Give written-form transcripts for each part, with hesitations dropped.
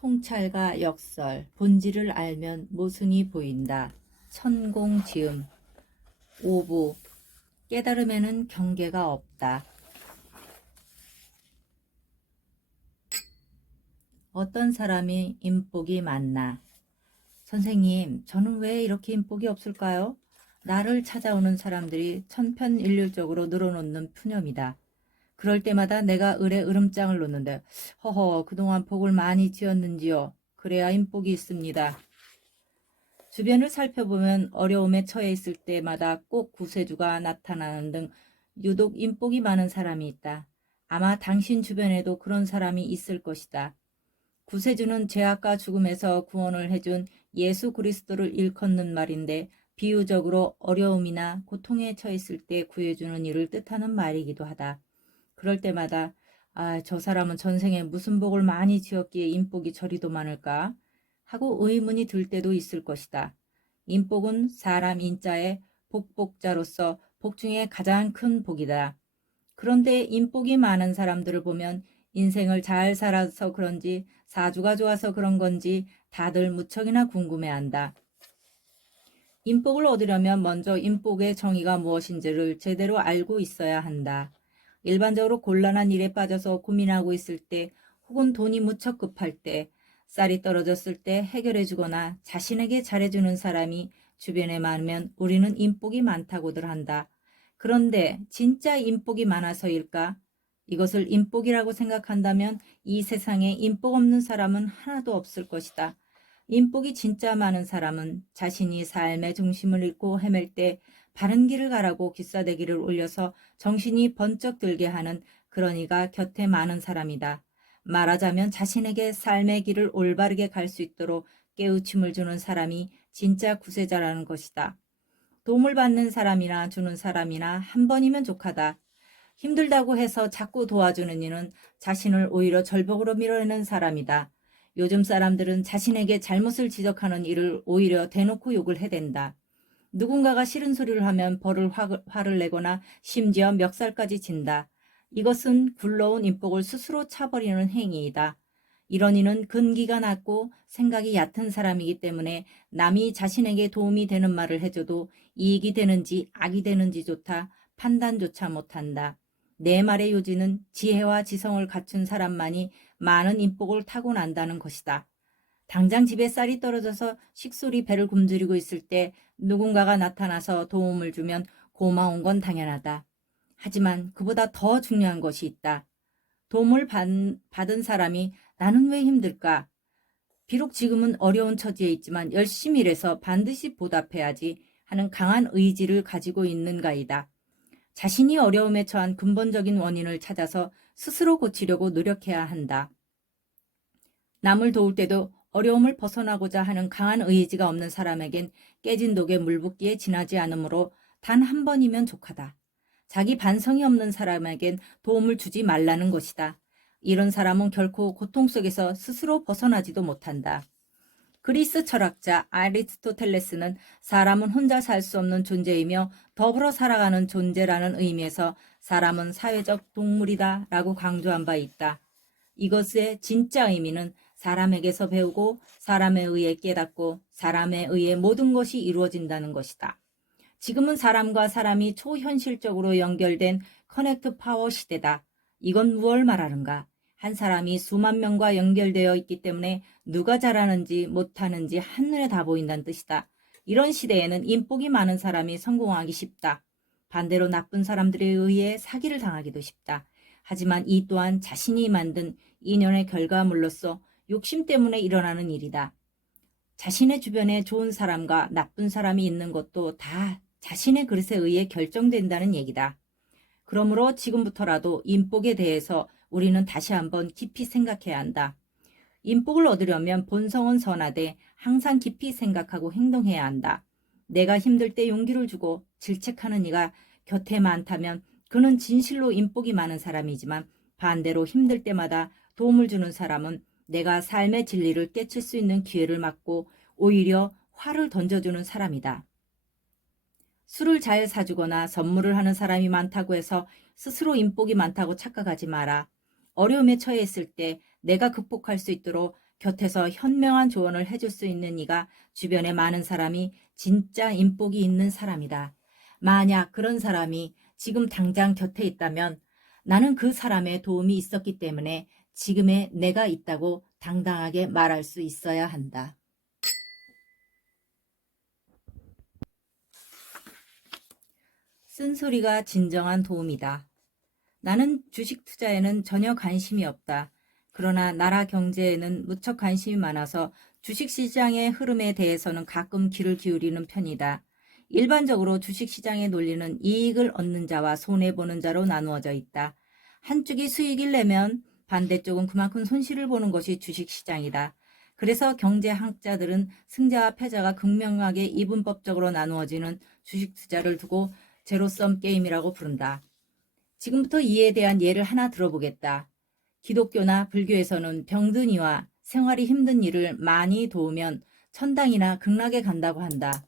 통찰과 역설, 본질을 알면 모순이 보인다. 천공지음. 오부. 깨달음에는 경계가 없다. 어떤 사람이 인복이 많나? 선생님, 저는 왜 이렇게 인복이 없을까요? 나를 찾아오는 사람들이 천편일률적으로 늘어놓는 푸념이다. 그럴 때마다 내가 을에 으름장을 놓는데, 허허, 그동안 복을 많이 지었는지요? 그래야 인복이 있습니다. 주변을 살펴보면 어려움에 처해 있을 때마다 꼭 구세주가 나타나는 등 유독 인복이 많은 사람이 있다. 아마 당신 주변에도 그런 사람이 있을 것이다. 구세주는 죄악과 죽음에서 구원을 해준 예수 그리스도를 일컫는 말인데 비유적으로 어려움이나 고통에 처했을 때 구해주는 이를 뜻하는 말이기도 하다. 그럴 때마다 저 사람은 전생에 무슨 복을 많이 지었기에 인복이 저리도 많을까? 하고 의문이 들 때도 있을 것이다. 인복은 사람 인자의 복복자로서 복 중에 가장 큰 복이다. 그런데 인복이 많은 사람들을 보면 인생을 잘 살아서 그런지 사주가 좋아서 그런 건지 다들 무척이나 궁금해한다. 인복을 얻으려면 먼저 인복의 정의가 무엇인지를 제대로 알고 있어야 한다. 일반적으로 곤란한 일에 빠져서 고민하고 있을 때 혹은 돈이 무척 급할 때 쌀이 떨어졌을 때 해결해 주거나 자신에게 잘해주는 사람이 주변에 많으면 우리는 인복이 많다고들 한다. 그런데 진짜 인복이 많아서일까? 이것을 인복이라고 생각한다면 이 세상에 인복 없는 사람은 하나도 없을 것이다. 인복이 진짜 많은 사람은 자신이 삶의 중심을 잃고 헤맬 때 바른 길을 가라고 기싸대기를 올려서 정신이 번쩍 들게 하는 그런 이가 곁에 많은 사람이다. 말하자면 자신에게 삶의 길을 올바르게 갈 수 있도록 깨우침을 주는 사람이 진짜 구세자라는 것이다. 도움을 받는 사람이나 주는 사람이나 한 번이면 족하다. 힘들다고 해서 자꾸 도와주는 이는 자신을 오히려 절벽으로 밀어내는 사람이다. 요즘 사람들은 자신에게 잘못을 지적하는 일을 오히려 대놓고 욕을 해댄다. 누군가가 싫은 소리를 하면 화를 내거나 심지어 멱살까지 진다. 이것은 굴러온 인복을 스스로 차버리는 행위이다. 이런 이는 근기가 낮고 생각이 얕은 사람이기 때문에 남이 자신에게 도움이 되는 말을 해줘도 이익이 되는지 악이 되는지조차 판단조차 못한다. 내 말의 요지는 지혜와 지성을 갖춘 사람만이 많은 인복을 타고난다는 것이다. 당장 집에 쌀이 떨어져서 식솔이 배를 굶주리고 있을 때 누군가가 나타나서 도움을 주면 고마운 건 당연하다. 하지만 그보다 더 중요한 것이 있다. 도움을 받은 사람이 나는 왜 힘들까? 비록 지금은 어려운 처지에 있지만 열심히 일해서 반드시 보답해야지 하는 강한 의지를 가지고 있는가이다. 자신이 어려움에 처한 근본적인 원인을 찾아서 스스로 고치려고 노력해야 한다. 남을 도울 때도 어려움을 벗어나고자 하는 강한 의지가 없는 사람에겐 깨진 독에 물 붓기에 지나지 않으므로 단 한 번이면 족하다. 자기 반성이 없는 사람에겐 도움을 주지 말라는 것이다. 이런 사람은 결코 고통 속에서 스스로 벗어나지도 못한다. 그리스 철학자 아리스토텔레스는 사람은 혼자 살 수 없는 존재이며 더불어 살아가는 존재라는 의미에서 사람은 사회적 동물이다 라고 강조한 바 있다. 이것의 진짜 의미는 사람에게서 배우고 사람에 의해 깨닫고 사람에 의해 모든 것이 이루어진다는 것이다. 지금은 사람과 사람이 초현실적으로 연결된 커넥트 파워 시대다. 이건 무엇을 말하는가? 한 사람이 수만 명과 연결되어 있기 때문에 누가 잘하는지 못하는지 한눈에 다 보인다는 뜻이다. 이런 시대에는 인복이 많은 사람이 성공하기 쉽다. 반대로 나쁜 사람들에 의해 사기를 당하기도 쉽다. 하지만 이 또한 자신이 만든 인연의 결과물로서 욕심 때문에 일어나는 일이다. 자신의 주변에 좋은 사람과 나쁜 사람이 있는 것도 다 자신의 그릇에 의해 결정된다는 얘기다. 그러므로 지금부터라도 인복에 대해서 우리는 다시 한번 깊이 생각해야 한다. 인복을 얻으려면 본성은 선하되 항상 깊이 생각하고 행동해야 한다. 내가 힘들 때 용기를 주고 질책하는 이가 곁에 많다면 그는 진실로 인복이 많은 사람이지만 반대로 힘들 때마다 도움을 주는 사람은 내가 삶의 진리를 깨칠 수 있는 기회를 막고 오히려 화를 던져주는 사람이다. 술을 잘 사주거나 선물을 하는 사람이 많다고 해서 스스로 인복이 많다고 착각하지 마라. 어려움에 처해 있을 때 내가 극복할 수 있도록 곁에서 현명한 조언을 해줄 수 있는 이가 주변에 많은 사람이 진짜 인복이 있는 사람이다. 만약 그런 사람이 지금 당장 곁에 있다면 나는 그 사람의 도움이 있었기 때문에 지금의 내가 있다고 당당하게 말할 수 있어야 한다. 쓴소리가 진정한 도움이다. 나는 주식 투자에는 전혀 관심이 없다. 그러나 나라 경제에는 무척 관심이 많아서 주식시장의 흐름에 대해서는 가끔 귀를 기울이는 편이다. 일반적으로 주식시장의 논리는 이익을 얻는 자와 손해보는 자로 나누어져 있다. 한쪽이 수익을 내면 반대쪽은 그만큼 손실을 보는 것이 주식시장이다. 그래서 경제학자들은 승자와 패자가 극명하게 이분법적으로 나누어지는 주식 투자를 두고 제로섬 게임이라고 부른다. 지금부터 이에 대한 예를 하나 들어보겠다. 기독교나 불교에서는 병든 이와 생활이 힘든 이를 많이 도우면 천당이나 극락에 간다고 한다.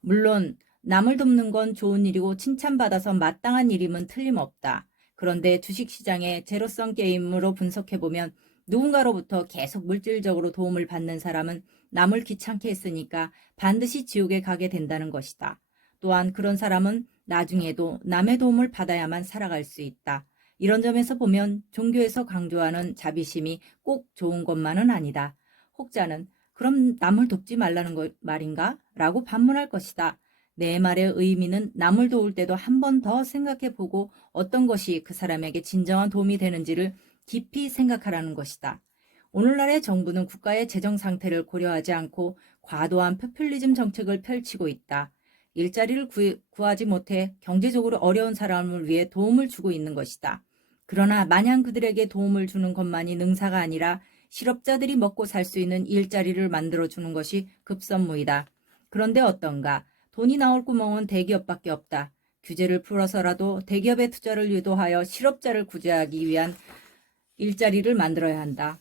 물론 남을 돕는 건 좋은 일이고 칭찬받아서 마땅한 일임은 틀림없다. 그런데 주식시장의 제로섬 게임으로 분석해보면 누군가로부터 계속 물질적으로 도움을 받는 사람은 남을 귀찮게 했으니까 반드시 지옥에 가게 된다는 것이다. 또한 그런 사람은 나중에도 남의 도움을 받아야만 살아갈 수 있다. 이런 점에서 보면 종교에서 강조하는 자비심이 꼭 좋은 것만은 아니다. 혹자는 그럼 남을 돕지 말라는 말인가? 라고 반문할 것이다. 내 말의 의미는 남을 도울 때도 한 번 더 생각해보고 어떤 것이 그 사람에게 진정한 도움이 되는지를 깊이 생각하라는 것이다. 오늘날의 정부는 국가의 재정 상태를 고려하지 않고 과도한 포퓰리즘 정책을 펼치고 있다. 일자리를 구하지 못해 경제적으로 어려운 사람을 위해 도움을 주고 있는 것이다. 그러나 마냥 그들에게 도움을 주는 것만이 능사가 아니라 실업자들이 먹고 살 수 있는 일자리를 만들어주는 것이 급선무이다. 그런데 어떤가? 돈이 나올 구멍은 대기업밖에 없다. 규제를 풀어서라도 대기업의 투자를 유도하여 실업자를 구제하기 위한 일자리를 만들어야 한다.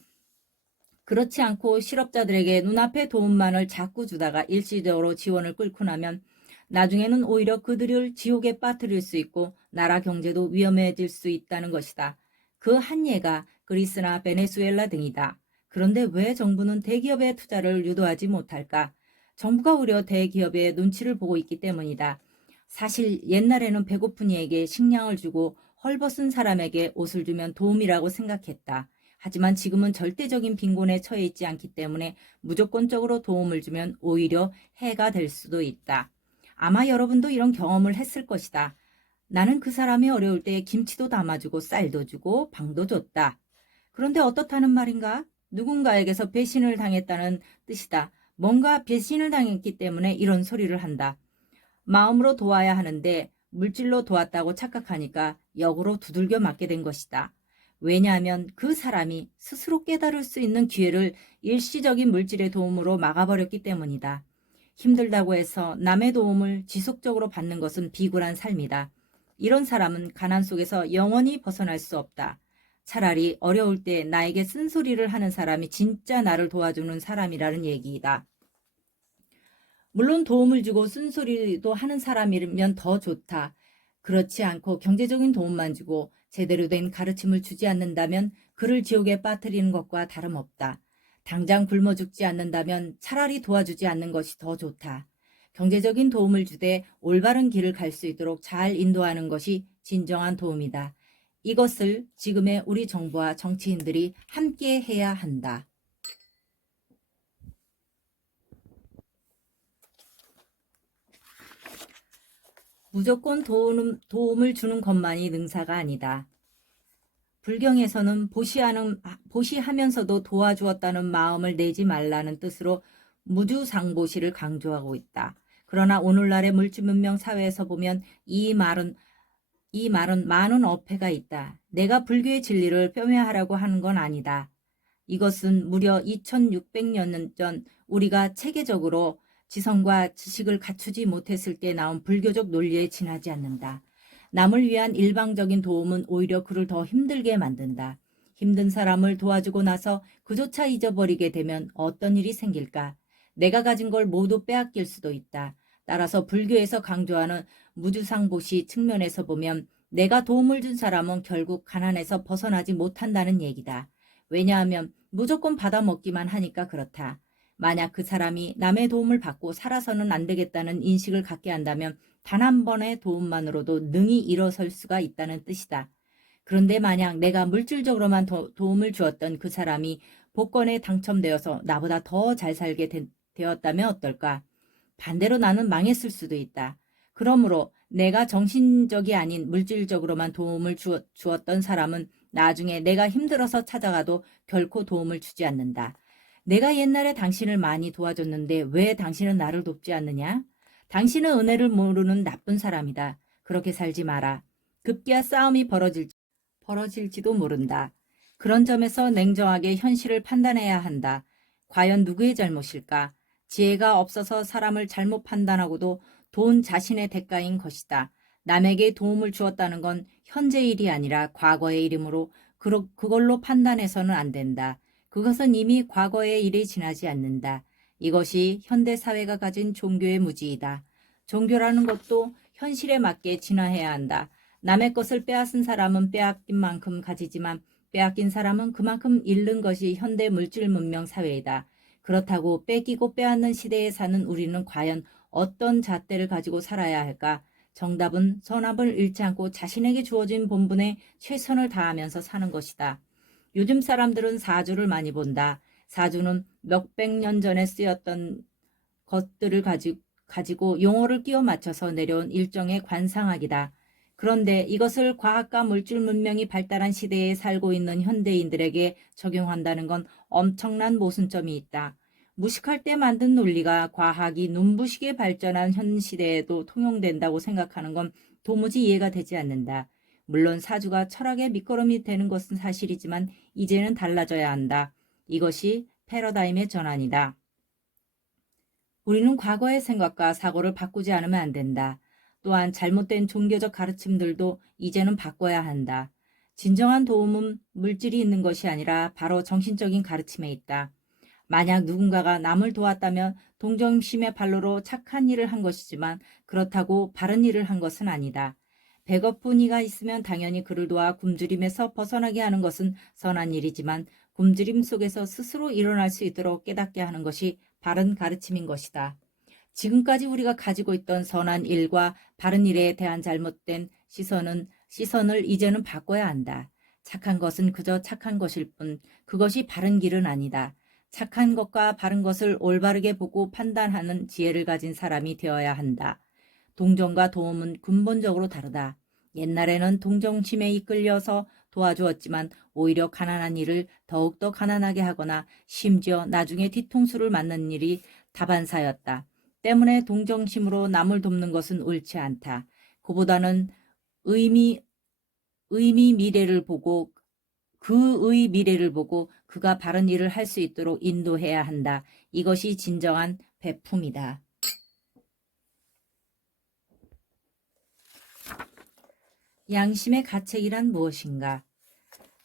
그렇지 않고 실업자들에게 눈앞의 도움만을 자꾸 주다가 일시적으로 지원을 끌고 나면 나중에는 오히려 그들을 지옥에 빠뜨릴 수 있고 나라 경제도 위험해질 수 있다는 것이다. 그 한 예가 그리스나 베네수엘라 등이다. 그런데 왜 정부는 대기업의 투자를 유도하지 못할까? 정부가 오히려 대기업의 눈치를 보고 있기 때문이다. 사실 옛날에는 배고픈 이에게 식량을 주고 헐벗은 사람에게 옷을 주면 도움이라고 생각했다. 하지만 지금은 절대적인 빈곤에 처해 있지 않기 때문에 무조건적으로 도움을 주면 오히려 해가 될 수도 있다. 아마 여러분도 이런 경험을 했을 것이다. 나는 그 사람이 어려울 때 김치도 담아주고 쌀도 주고 방도 줬다. 그런데 어떻다는 말인가? 누군가에게서 배신을 당했다는 뜻이다. 뭔가 배신을 당했기 때문에 이런 소리를 한다. 마음으로 도와야 하는데 물질로 도왔다고 착각하니까 역으로 두들겨 맞게 된 것이다. 왜냐하면 그 사람이 스스로 깨달을 수 있는 기회를 일시적인 물질의 도움으로 막아버렸기 때문이다. 힘들다고 해서 남의 도움을 지속적으로 받는 것은 비굴한 삶이다. 이런 사람은 가난 속에서 영원히 벗어날 수 없다. 차라리 어려울 때 나에게 쓴소리를 하는 사람이 진짜 나를 도와주는 사람이라는 얘기이다. 물론 도움을 주고 쓴소리도 하는 사람이면 더 좋다. 그렇지 않고 경제적인 도움만 주고 제대로 된 가르침을 주지 않는다면 그를 지옥에 빠뜨리는 것과 다름없다. 당장 굶어 죽지 않는다면 차라리 도와주지 않는 것이 더 좋다. 경제적인 도움을 주되 올바른 길을 갈 수 있도록 잘 인도하는 것이 진정한 도움이다. 이것을 지금의 우리 정부와 정치인들이 함께 해야 한다. 무조건 도움을 주는 것만이 능사가 아니다. 불경에서는 보시하면서도 도와주었다는 마음을 내지 말라는 뜻으로 무주상보시를 강조하고 있다. 그러나 오늘날의 물질문명 사회에서 보면 이 말은 많은 어폐가 있다. 내가 불교의 진리를 폄훼하라고 하는 건 아니다. 이것은 무려 2600년 전 우리가 체계적으로 지성과 지식을 갖추지 못했을 때 나온 불교적 논리에 지나지 않는다. 남을 위한 일방적인 도움은 오히려 그를 더 힘들게 만든다. 힘든 사람을 도와주고 나서 그조차 잊어버리게 되면 어떤 일이 생길까? 내가 가진 걸 모두 빼앗길 수도 있다. 따라서 불교에서 강조하는 무주상보시 측면에서 보면 내가 도움을 준 사람은 결국 가난에서 벗어나지 못한다는 얘기다. 왜냐하면 무조건 받아먹기만 하니까 그렇다. 만약 그 사람이 남의 도움을 받고 살아서는 안 되겠다는 인식을 갖게 한다면 단 한 번의 도움만으로도 능히 일어설 수가 있다는 뜻이다. 그런데 만약 내가 물질적으로만 도움을 주었던 그 사람이 복권에 당첨되어서 나보다 더 잘 살게 되었다면 어떨까? 반대로 나는 망했을 수도 있다. 그러므로 내가 정신적이 아닌 물질적으로만 도움을 주었던 사람은 나중에 내가 힘들어서 찾아가도 결코 도움을 주지 않는다. 내가 옛날에 당신을 많이 도와줬는데 왜 당신은 나를 돕지 않느냐? 당신은 은혜를 모르는 나쁜 사람이다. 그렇게 살지 마라. 급기야 싸움이 벌어질지도 모른다. 그런 점에서 냉정하게 현실을 판단해야 한다. 과연 누구의 잘못일까? 지혜가 없어서 사람을 잘못 판단하고도 돈 자신의 대가인 것이다. 남에게 도움을 주었다는 건 현재 일이 아니라 과거의 일이므로 그걸로 판단해서는 안 된다. 그것은 이미 과거의 일이 지나지 않는다. 이것이 현대 사회가 가진 종교의 무지이다. 종교라는 것도 현실에 맞게 진화해야 한다. 남의 것을 빼앗은 사람은 빼앗긴 만큼 가지지만 빼앗긴 사람은 그만큼 잃는 것이 현대 물질 문명 사회이다. 그렇다고 뺏기고 빼앗는 시대에 사는 우리는 과연 어떤 잣대를 가지고 살아야 할까? 정답은 선함을 잃지 않고 자신에게 주어진 본분에 최선을 다하면서 사는 것이다. 요즘 사람들은 사주를 많이 본다. 사주는 몇백 년 전에 쓰였던 것들을 가지고 용어를 끼워 맞춰서 내려온 일종의 관상학이다. 그런데 이것을 과학과 물질 문명이 발달한 시대에 살고 있는 현대인들에게 적용한다는 건 엄청난 모순점이 있다. 무식할 때 만든 논리가 과학이 눈부시게 발전한 현 시대에도 통용된다고 생각하는 건 도무지 이해가 되지 않는다. 물론 사주가 철학의 밑거름이 되는 것은 사실이지만 이제는 달라져야 한다. 이것이 패러다임의 전환이다. 우리는 과거의 생각과 사고를 바꾸지 않으면 안 된다. 또한 잘못된 종교적 가르침들도 이제는 바꿔야 한다. 진정한 도움은 물질이 있는 것이 아니라 바로 정신적인 가르침에 있다. 만약 누군가가 남을 도왔다면 동정심의 발로로 착한 일을 한 것이지만 그렇다고 바른 일을 한 것은 아니다. 배고픈 이가 있으면 당연히 그를 도와 굶주림에서 벗어나게 하는 것은 선한 일이지만 굶주림 속에서 스스로 일어날 수 있도록 깨닫게 하는 것이 바른 가르침인 것이다. 지금까지 우리가 가지고 있던 선한 일과 바른 일에 대한 잘못된 시선을 이제는 바꿔야 한다. 착한 것은 그저 착한 것일 뿐 그것이 바른 길은 아니다. 착한 것과 바른 것을 올바르게 보고 판단하는 지혜를 가진 사람이 되어야 한다. 동정과 도움은 근본적으로 다르다. 옛날에는 동정심에 이끌려서 도와주었지만 오히려 가난한 이를 더욱더 가난하게 하거나 심지어 나중에 뒤통수를 맞는 일이 다반사였다. 때문에 동정심으로 남을 돕는 것은 옳지 않다. 그보다는 의미 미래를 보고 그의 미래를 보고 그가 바른 일을 할 수 있도록 인도해야 한다. 이것이 진정한 베품이다. 양심의 가책이란 무엇인가?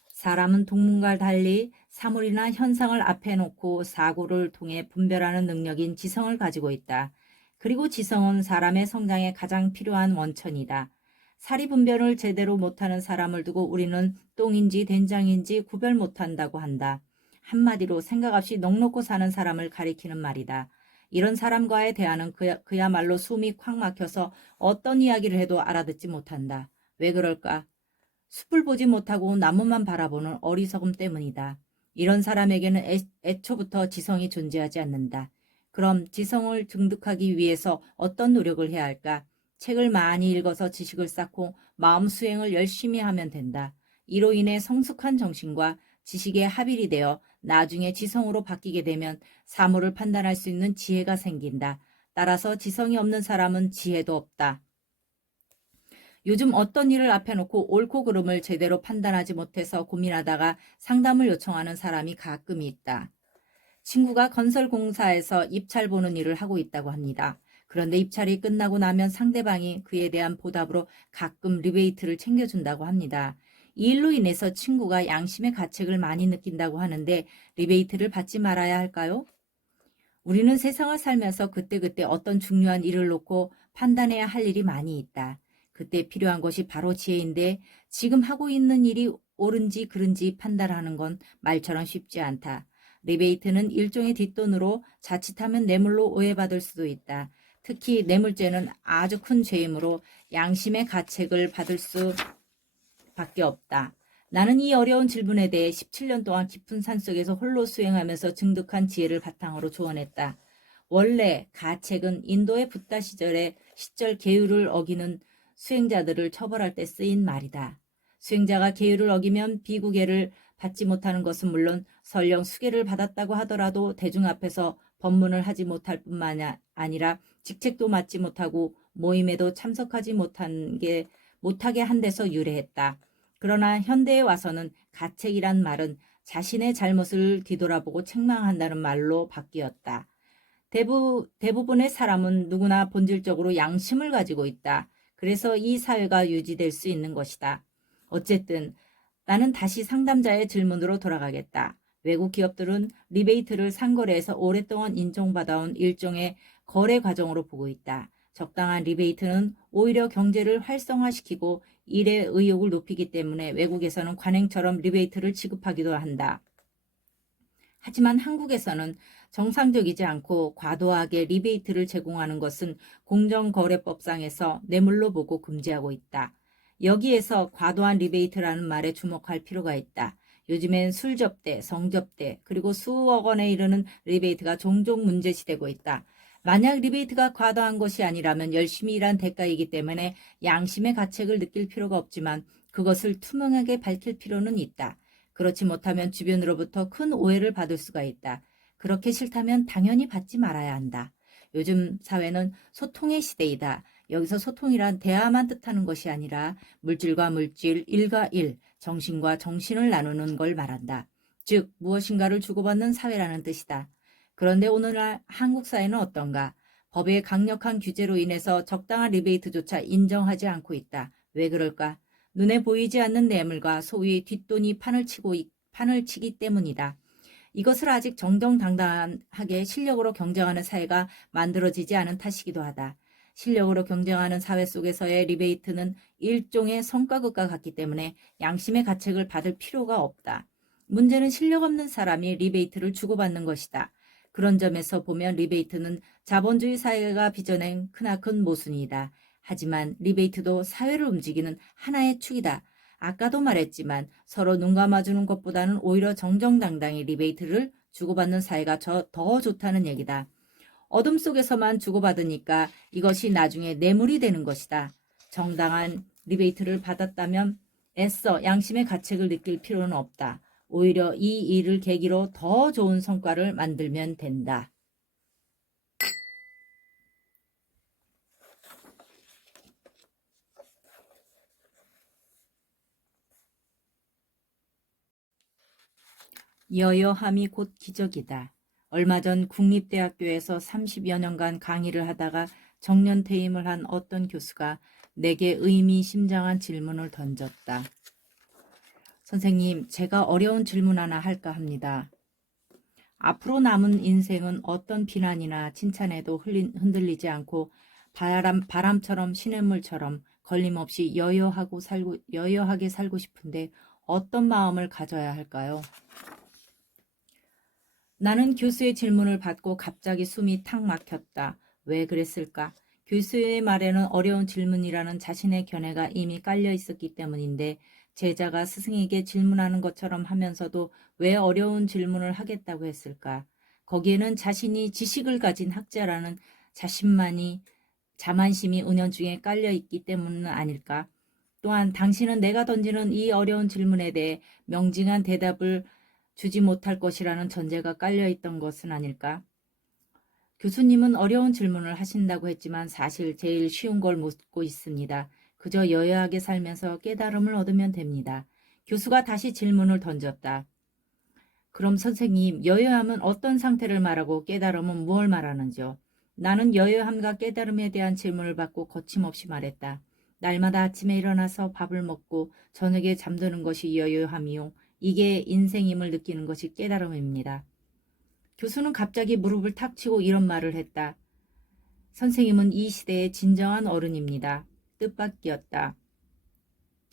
사람은 동물과 달리 사물이나 현상을 앞에 놓고 사고를 통해 분별하는 능력인 지성을 가지고 있다. 그리고 지성은 사람의 성장에 가장 필요한 원천이다. 사리 분별을 제대로 못하는 사람을 두고 우리는 똥인지 된장인지 구별 못한다고 한다. 한마디로 생각 없이 넋놓고 사는 사람을 가리키는 말이다. 이런 사람과의 대화는 그야말로 숨이 콱 막혀서 어떤 이야기를 해도 알아듣지 못한다. 왜 그럴까? 숲을 보지 못하고 나무만 바라보는 어리석음 때문이다. 이런 사람에게는 애초부터 지성이 존재하지 않는다. 그럼 지성을 증득하기 위해서 어떤 노력을 해야 할까? 책을 많이 읽어서 지식을 쌓고 마음 수행을 열심히 하면 된다. 이로 인해 성숙한 정신과 지식의 합일이 되어 나중에 지성으로 바뀌게 되면 사물을 판단할 수 있는 지혜가 생긴다. 따라서 지성이 없는 사람은 지혜도 없다. 요즘 어떤 일을 앞에 놓고 옳고 그름을 제대로 판단하지 못해서 고민하다가 상담을 요청하는 사람이 가끔 있다. 친구가 건설공사에서 입찰 보는 일을 하고 있다고 합니다. 그런데 입찰이 끝나고 나면 상대방이 그에 대한 보답으로 가끔 리베이트를 챙겨준다고 합니다. 이 일로 인해서 친구가 양심의 가책을 많이 느낀다고 하는데 리베이트를 받지 말아야 할까요? 우리는 세상을 살면서 그때그때 어떤 중요한 일을 놓고 판단해야 할 일이 많이 있다. 그때 필요한 것이 바로 지혜인데 지금 하고 있는 일이 옳은지 그른지 판단하는 건 말처럼 쉽지 않다. 리베이트는 일종의 뒷돈으로 자칫하면 뇌물로 오해받을 수도 있다. 특히 뇌물죄는 아주 큰 죄이므로 양심의 가책을 받을 수밖에 없다. 나는 이 어려운 질문에 대해 17년 동안 깊은 산속에서 홀로 수행하면서 증득한 지혜를 바탕으로 조언했다. 원래 가책은 인도의 붓다 시절 계율을 어기는 수행자들을 처벌할 때 쓰인 말이다. 수행자가 계율을 어기면 비구계를 받지 못하는 것은 물론 설령 수계를 받았다고 하더라도 대중 앞에서 법문을 하지 못할 뿐만 아니라 직책도 맡지 못하고 모임에도 참석하지 못하게 한 데서 유래했다. 그러나 현대에 와서는 가책이란 말은 자신의 잘못을 뒤돌아보고 책망한다는 말로 바뀌었다. 대부분의 사람은 누구나 본질적으로 양심을 가지고 있다. 그래서 이 사회가 유지될 수 있는 것이다. 어쨌든 나는 다시 상담자의 질문으로 돌아가겠다. 외국 기업들은 리베이트를 상거래에서 오랫동안 인정받아온 일종의 거래 과정으로 보고 있다. 적당한 리베이트는 오히려 경제를 활성화시키고 일의 의욕을 높이기 때문에 외국에서는 관행처럼 리베이트를 지급하기도 한다. 하지만 한국에서는 정상적이지 않고 과도하게 리베이트를 제공하는 것은 공정거래법상에서 뇌물로 보고 금지하고 있다. 여기에서 과도한 리베이트라는 말에 주목할 필요가 있다. 요즘엔 술 접대, 성 접대, 그리고 수억 원에 이르는 리베이트가 종종 문제시되고 있다. 만약 리베이트가 과도한 것이 아니라면 열심히 일한 대가이기 때문에 양심의 가책을 느낄 필요가 없지만 그것을 투명하게 밝힐 필요는 있다. 그렇지 못하면 주변으로부터 큰 오해를 받을 수가 있다. 그렇게 싫다면 당연히 받지 말아야 한다. 요즘 사회는 소통의 시대이다. 여기서 소통이란 대화만 뜻하는 것이 아니라 물질과 물질, 일과 일, 정신과 정신을 나누는 걸 말한다. 즉 무엇인가를 주고받는 사회라는 뜻이다. 그런데 오늘날 한국 사회는 어떤가? 법의 강력한 규제로 인해서 적당한 리베이트조차 인정하지 않고 있다. 왜 그럴까? 눈에 보이지 않는 뇌물과 소위 뒷돈이 판을 치기 때문이다. 이것을 아직 정정당당하게 실력으로 경쟁하는 사회가 만들어지지 않은 탓이기도 하다. 실력으로 경쟁하는 사회 속에서의 리베이트는 일종의 성과급과 같기 때문에 양심의 가책을 받을 필요가 없다. 문제는 실력 없는 사람이 리베이트를 주고받는 것이다. 그런 점에서 보면 리베이트는 자본주의 사회가 빚어낸 크나큰 모순이다. 하지만 리베이트도 사회를 움직이는 하나의 축이다. 아까도 말했지만 서로 눈 감아주는 것보다는 오히려 정정당당히 리베이트를 주고받는 사회가 더 좋다는 얘기다. 어둠 속에서만 주고받으니까 이것이 나중에 뇌물이 되는 것이다. 정당한 리베이트를 받았다면 애써 양심의 가책을 느낄 필요는 없다. 오히려 이 일을 계기로 더 좋은 성과를 만들면 된다. 여여함이 곧 기적이다. 얼마 전 국립대학교에서 30여 년간 강의를 하다가 정년 퇴임을 한 어떤 교수가 내게 의미심장한 질문을 던졌다. 선생님, 제가 어려운 질문 하나 할까 합니다. 앞으로 남은 인생은 어떤 비난이나 칭찬에도 흔들리지 않고 바람처럼 시냇물처럼 걸림없이 여여하게 살고 싶은데 어떤 마음을 가져야 할까요? 나는 교수의 질문을 받고 갑자기 숨이 탁 막혔다. 왜 그랬을까? 교수의 말에는 어려운 질문이라는 자신의 견해가 이미 깔려 있었기 때문인데 제자가 스승에게 질문하는 것처럼 하면서도 왜 어려운 질문을 하겠다고 했을까? 거기에는 자신이 지식을 가진 학자라는 자만심이 은연중에 깔려 있기 때문은 아닐까? 또한 당신은 내가 던지는 이 어려운 질문에 대해 명징한 대답을 주지 못할 것이라는 전제가 깔려 있던 것은 아닐까? 교수님은 어려운 질문을 하신다고 했지만 사실 제일 쉬운 걸 묻고 있습니다. 그저 여여하게 살면서 깨달음을 얻으면 됩니다. 교수가 다시 질문을 던졌다. 그럼 선생님, 여여함은 어떤 상태를 말하고 깨달음은 무엇을 말하는지요? 나는 여여함과 깨달음에 대한 질문을 받고 거침없이 말했다. 날마다 아침에 일어나서 밥을 먹고 저녁에 잠드는 것이 여여함이요. 이게 인생임을 느끼는 것이 깨달음입니다. 교수는 갑자기 무릎을 탁 치고 이런 말을 했다. 선생님은 이 시대의 진정한 어른입니다. 뜻밖이었다.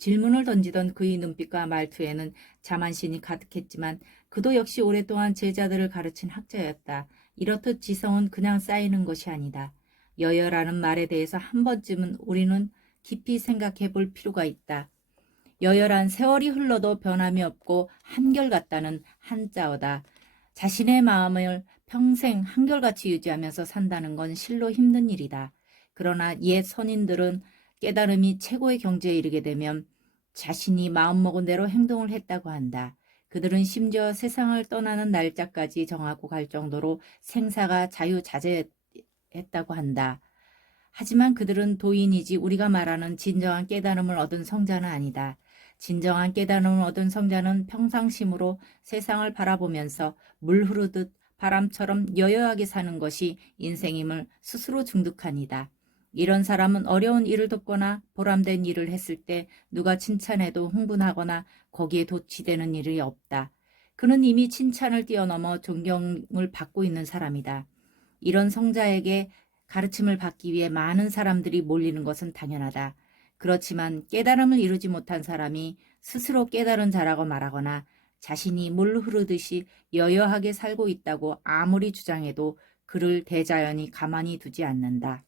질문을 던지던 그의 눈빛과 말투에는 자만심이 가득했지만 그도 역시 오랫동안 제자들을 가르친 학자였다. 이렇듯 지성은 그냥 쌓이는 것이 아니다. 여여라는 말에 대해서 한 번쯤은 우리는 깊이 생각해 볼 필요가 있다. 여여란 세월이 흘러도 변함이 없고 한결같다는 한자어다. 자신의 마음을 평생 한결같이 유지하면서 산다는 건 실로 힘든 일이다. 그러나 옛 선인들은 깨달음이 최고의 경지에 이르게 되면 자신이 마음먹은 대로 행동을 했다고 한다. 그들은 심지어 세상을 떠나는 날짜까지 정하고 갈 정도로 생사가 자유자재했다고 한다. 하지만 그들은 도인이지 우리가 말하는 진정한 깨달음을 얻은 성자는 아니다. 진정한 깨달음을 얻은 성자는 평상심으로 세상을 바라보면서 물 흐르듯 바람처럼 여여하게 사는 것이 인생임을 스스로 중득하니다. 이런 사람은 어려운 일을 돕거나 보람된 일을 했을 때 누가 칭찬해도 흥분하거나 거기에 도취되는 일이 없다. 그는 이미 칭찬을 뛰어넘어 존경을 받고 있는 사람이다. 이런 성자에게 가르침을 받기 위해 많은 사람들이 몰리는 것은 당연하다. 그렇지만 깨달음을 이루지 못한 사람이 스스로 깨달은 자라고 말하거나 자신이 물 흐르듯이 여여하게 살고 있다고 아무리 주장해도 그를 대자연이 가만히 두지 않는다.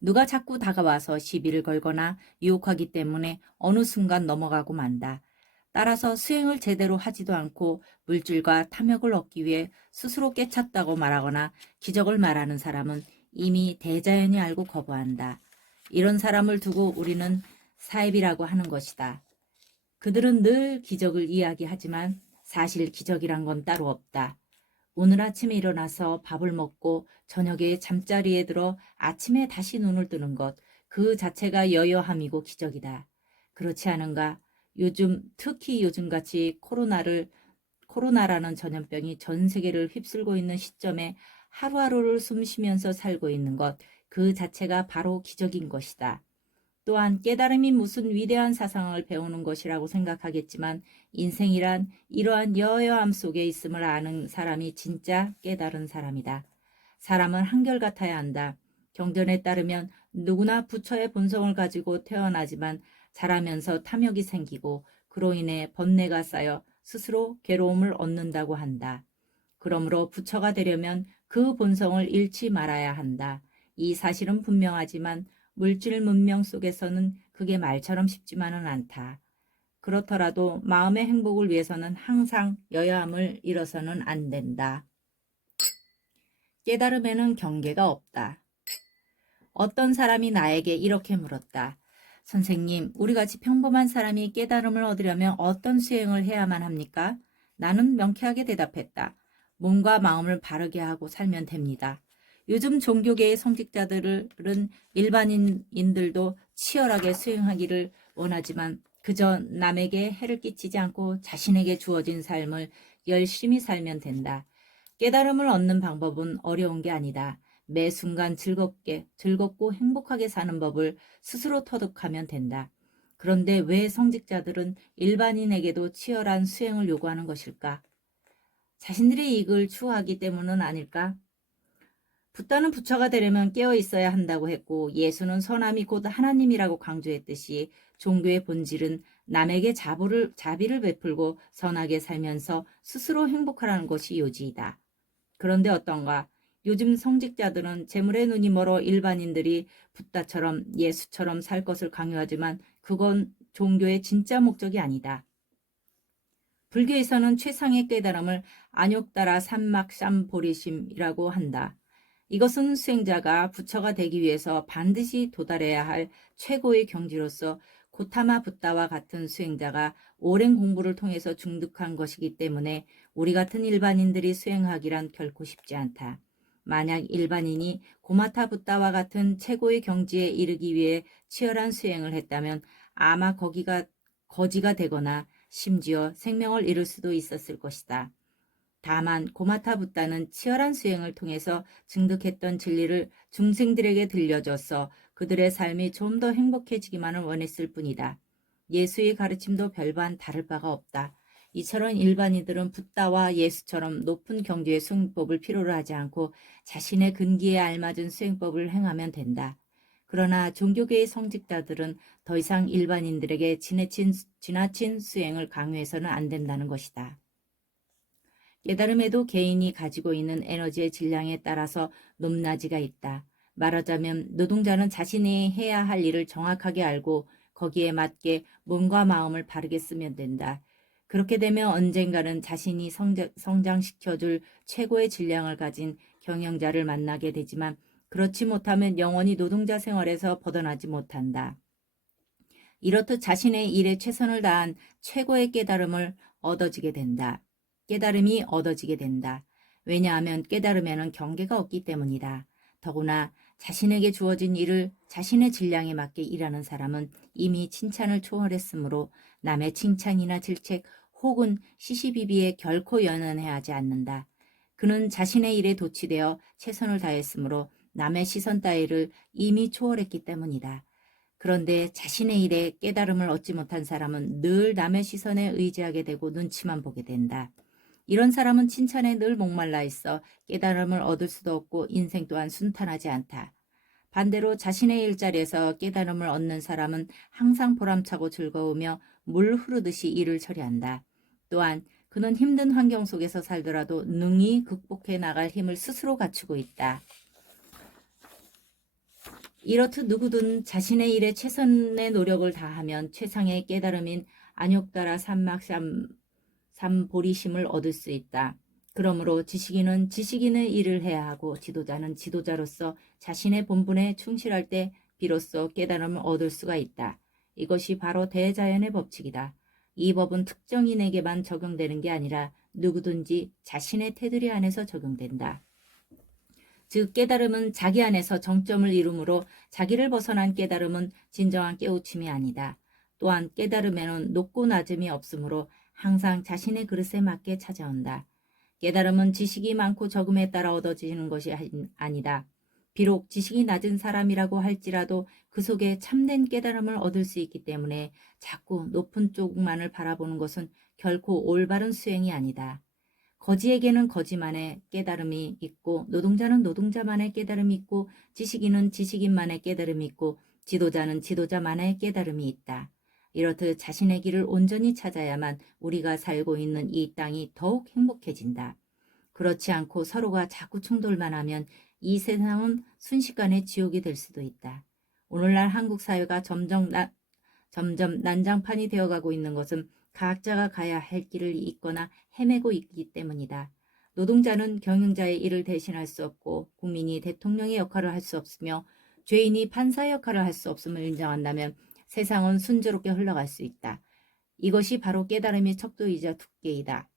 누가 자꾸 다가와서 시비를 걸거나 유혹하기 때문에 어느 순간 넘어가고 만다. 따라서 수행을 제대로 하지도 않고 물질과 탐욕을 얻기 위해 스스로 깨쳤다고 말하거나 기적을 말하는 사람은 이미 대자연이 알고 거부한다. 이런 사람을 두고 우리는 사입이라고 하는 것이다. 그들은 늘 기적을 이야기하지만 사실 기적이란 건 따로 없다. 오늘 아침에 일어나서 밥을 먹고 저녁에 잠자리에 들어 아침에 다시 눈을 뜨는 것, 그 자체가 여여함이고 기적이다. 그렇지 않은가? 특히 요즘같이 코로나라는 전염병이 전 세계를 휩쓸고 있는 시점에 하루하루를 숨쉬면서 살고 있는 것, 그 자체가 바로 기적인 것이다. 또한 깨달음이 무슨 위대한 사상을 배우는 것이라고 생각하겠지만 인생이란 이러한 여여함 속에 있음을 아는 사람이 진짜 깨달은 사람이다. 사람은 한결같아야 한다. 경전에 따르면 누구나 부처의 본성을 가지고 태어나지만 자라면서 탐욕이 생기고 그로 인해 번뇌가 쌓여 스스로 괴로움을 얻는다고 한다. 그러므로 부처가 되려면 그 본성을 잃지 말아야 한다. 이 사실은 분명하지만 물질 문명 속에서는 그게 말처럼 쉽지만은 않다. 그렇더라도 마음의 행복을 위해서는 항상 여여함을 잃어서는 안 된다. 깨달음에는 경계가 없다. 어떤 사람이 나에게 이렇게 물었다. 선생님, 우리같이 평범한 사람이 깨달음을 얻으려면 어떤 수행을 해야만 합니까? 나는 명쾌하게 대답했다. 몸과 마음을 바르게 하고 살면 됩니다. 요즘 종교계의 성직자들은 일반인들도 치열하게 수행하기를 원하지만 그저 남에게 해를 끼치지 않고 자신에게 주어진 삶을 열심히 살면 된다. 깨달음을 얻는 방법은 어려운 게 아니다. 매 순간 즐겁고 행복하게 사는 법을 스스로 터득하면 된다. 그런데 왜 성직자들은 일반인에게도 치열한 수행을 요구하는 것일까? 자신들의 이익을 추구하기 때문은 아닐까? 붓다는 부처가 되려면 깨어 있어야 한다고 했고 예수는 선함이 곧 하나님이라고 강조했듯이 종교의 본질은 남에게 자비를 베풀고 선하게 살면서 스스로 행복하라는 것이 요지이다. 그런데 어떤가? 요즘 성직자들은 재물에 눈이 멀어 일반인들이 붓다처럼 예수처럼 살 것을 강요하지만 그건 종교의 진짜 목적이 아니다. 불교에서는 최상의 깨달음을 안욕따라 삼막삼보리심이라고 한다. 이것은 수행자가 부처가 되기 위해서 반드시 도달해야 할 최고의 경지로서 고타마 붓다와 같은 수행자가 오랜 공부를 통해서 중득한 것이기 때문에 우리 같은 일반인들이 수행하기란 결코 쉽지 않다. 만약 일반인이 고마타 붓다와 같은 최고의 경지에 이르기 위해 치열한 수행을 했다면 아마 거지가 되거나 심지어 생명을 잃을 수도 있었을 것이다. 다만 고마타 붓다는 치열한 수행을 통해서 증득했던 진리를 중생들에게 들려줘서 그들의 삶이 좀 더 행복해지기만을 원했을 뿐이다. 예수의 가르침도 별반 다를 바가 없다. 이처럼 일반인들은 붓다와 예수처럼 높은 경지의 수행법을 필요로 하지 않고 자신의 근기에 알맞은 수행법을 행하면 된다. 그러나 종교계의 성직자들은 더 이상 일반인들에게 지나친 수행을 강요해서는 안 된다는 것이다. 깨달음에도 개인이 가지고 있는 에너지의 질량에 따라서 높낮이가 있다. 말하자면 노동자는 자신이 해야 할 일을 정확하게 알고 거기에 맞게 몸과 마음을 바르게 쓰면 된다. 그렇게 되면 언젠가는 자신이 성장시켜줄 최고의 질량을 가진 경영자를 만나게 되지만 그렇지 못하면 영원히 노동자 생활에서 벗어나지 못한다. 이렇듯 자신의 일에 최선을 다한 최고의 깨달음이 얻어지게 된다. 왜냐하면 깨달음에는 경계가 없기 때문이다. 더구나 자신에게 주어진 일을 자신의 질량에 맞게 일하는 사람은 이미 칭찬을 초월했으므로 남의 칭찬이나 질책 혹은 시시비비에 결코 연연해하지 않는다. 그는 자신의 일에 도취되어 최선을 다했으므로 남의 시선 따위를 이미 초월했기 때문이다. 그런데 자신의 일에 깨달음을 얻지 못한 사람은 늘 남의 시선에 의지하게 되고 눈치만 보게 된다. 이런 사람은 칭찬에 늘 목말라 있어 깨달음을 얻을 수도 없고 인생 또한 순탄하지 않다. 반대로 자신의 일자리에서 깨달음을 얻는 사람은 항상 보람차고 즐거우며 물 흐르듯이 일을 처리한다. 또한 그는 힘든 환경 속에서 살더라도 능히 극복해 나갈 힘을 스스로 갖추고 있다. 이렇듯 누구든 자신의 일에 최선의 노력을 다하면 최상의 깨달음인 안욕다라 삼보리심을 얻을 수 있다. 그러므로 지식인은 지식인의 일을 해야 하고 지도자는 지도자로서 자신의 본분에 충실할 때 비로소 깨달음을 얻을 수가 있다. 이것이 바로 대자연의 법칙이다. 이 법은 특정인에게만 적용되는 게 아니라 누구든지 자신의 테두리 안에서 적용된다. 즉 깨달음은 자기 안에서 정점을 이루므로 자기를 벗어난 깨달음은 진정한 깨우침이 아니다. 또한 깨달음에는 높고 낮음이 없으므로 항상 자신의 그릇에 맞게 찾아온다. 깨달음은 지식이 많고 적음에 따라 얻어지는 것이 아니다. 비록 지식이 낮은 사람이라고 할지라도 그 속에 참된 깨달음을 얻을 수 있기 때문에 자꾸 높은 쪽만을 바라보는 것은 결코 올바른 수행이 아니다. 거지에게는 거지만의 깨달음이 있고 노동자는 노동자만의 깨달음이 있고 지식인은 지식인만의 깨달음이 있고 지도자는 지도자만의 깨달음이 있다. 이렇듯 자신의 길을 온전히 찾아야만 우리가 살고 있는 이 땅이 더욱 행복해진다. 그렇지 않고 서로가 자꾸 충돌만 하면 이 세상은 순식간에 지옥이 될 수도 있다. 오늘날 한국 사회가 점점 난장판이 되어가고 있는 것은 각자가 가야 할 길을 잇거나 헤매고 있기 때문이다. 노동자는 경영자의 일을 대신할 수 없고 국민이 대통령의 역할을 할 수 없으며 죄인이 판사의 역할을 할 수 없음을 인정한다면 세상은 순조롭게 흘러갈 수 있다. 이것이 바로 깨달음의 척도이자 두께이다.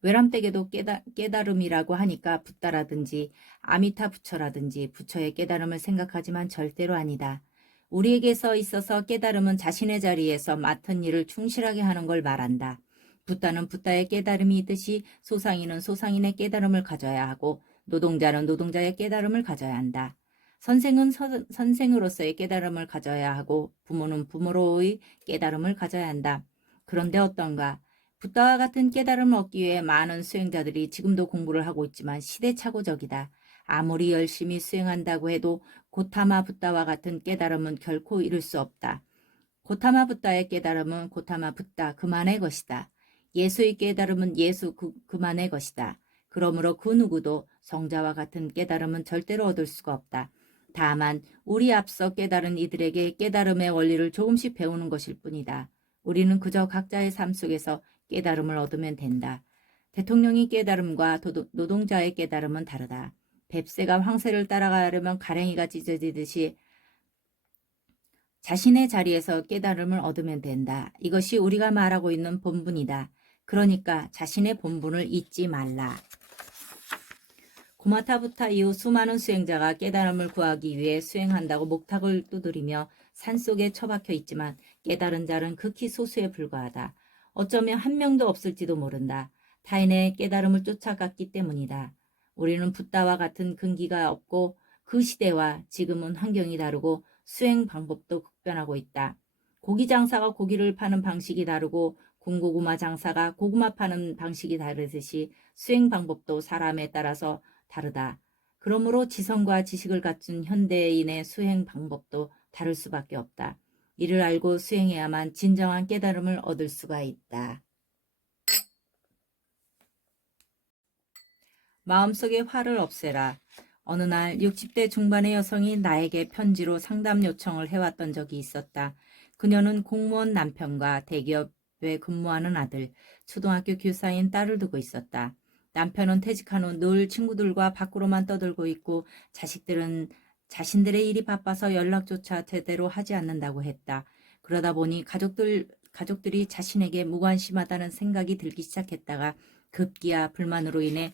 외람되게도 깨달음이라고 하니까 붓다라든지 아미타 부처라든지 부처의 깨달음을 생각하지만 절대로 아니다. 우리에게서 있어서 깨달음은 자신의 자리에서 맡은 일을 충실하게 하는 걸 말한다. 붓다는 붓다의 깨달음이 있듯이 소상인은 소상인의 깨달음을 가져야 하고 노동자는 노동자의 깨달음을 가져야 한다. 선생은 선생으로서의 깨달음을 가져야 하고 부모는 부모로의 깨달음을 가져야 한다. 그런데 어떤가? 붓다와 같은 깨달음을 얻기 위해 많은 수행자들이 지금도 공부를 하고 있지만 시대착오적이다. 아무리 열심히 수행한다고 해도 고타마 붓다와 같은 깨달음은 결코 이룰 수 없다. 고타마 붓다의 깨달음은 고타마 붓다 그만의 것이다. 예수의 깨달음은 예수 그만의 것이다. 그러므로 그 누구도 성자와 같은 깨달음은 절대로 얻을 수가 없다. 다만 우리 앞서 깨달은 이들에게 깨달음의 원리를 조금씩 배우는 것일 뿐이다. 우리는 그저 각자의 삶 속에서 깨달음을 얻으면 된다. 대통령의 깨달음과 노동자의 깨달음은 다르다. 뱁새가 황새를 따라가려면 가랭이가 찢어지듯이 자신의 자리에서 깨달음을 얻으면 된다. 이것이 우리가 말하고 있는 본분이다. 그러니까 자신의 본분을 잊지 말라. 고마타부타 이후 수많은 수행자가 깨달음을 구하기 위해 수행한다고 목탁을 두드리며 산속에 처박혀 있지만 깨달은 자는 극히 소수에 불과하다. 어쩌면 한 명도 없을지도 모른다. 타인의 깨달음을 쫓아갔기 때문이다. 우리는 붓다와 같은 근기가 없고 그 시대와 지금은 환경이 다르고 수행 방법도 급변하고 있다. 고기 장사가 고기를 파는 방식이 다르고 군고구마 장사가 고구마 파는 방식이 다르듯이 수행 방법도 사람에 따라서 다르다. 그러므로 지성과 지식을 갖춘 현대인의 수행 방법도 다를 수밖에 없다. 이를 알고 수행해야만 진정한 깨달음을 얻을 수가 있다. 마음속의 화를 없애라. 어느 날 60대 중반의 여성이 나에게 편지로 상담 요청을 해왔던 적이 있었다. 그녀는 공무원 남편과 대기업에 근무하는 아들, 초등학교 교사인 딸을 두고 있었다. 남편은 퇴직한 후 늘 친구들과 밖으로만 떠들고 있고 자식들은 자신들의 일이 바빠서 연락조차 제대로 하지 않는다고 했다. 그러다 보니 가족들이 자신에게 무관심하다는 생각이 들기 시작했다가 급기야 불만으로 인해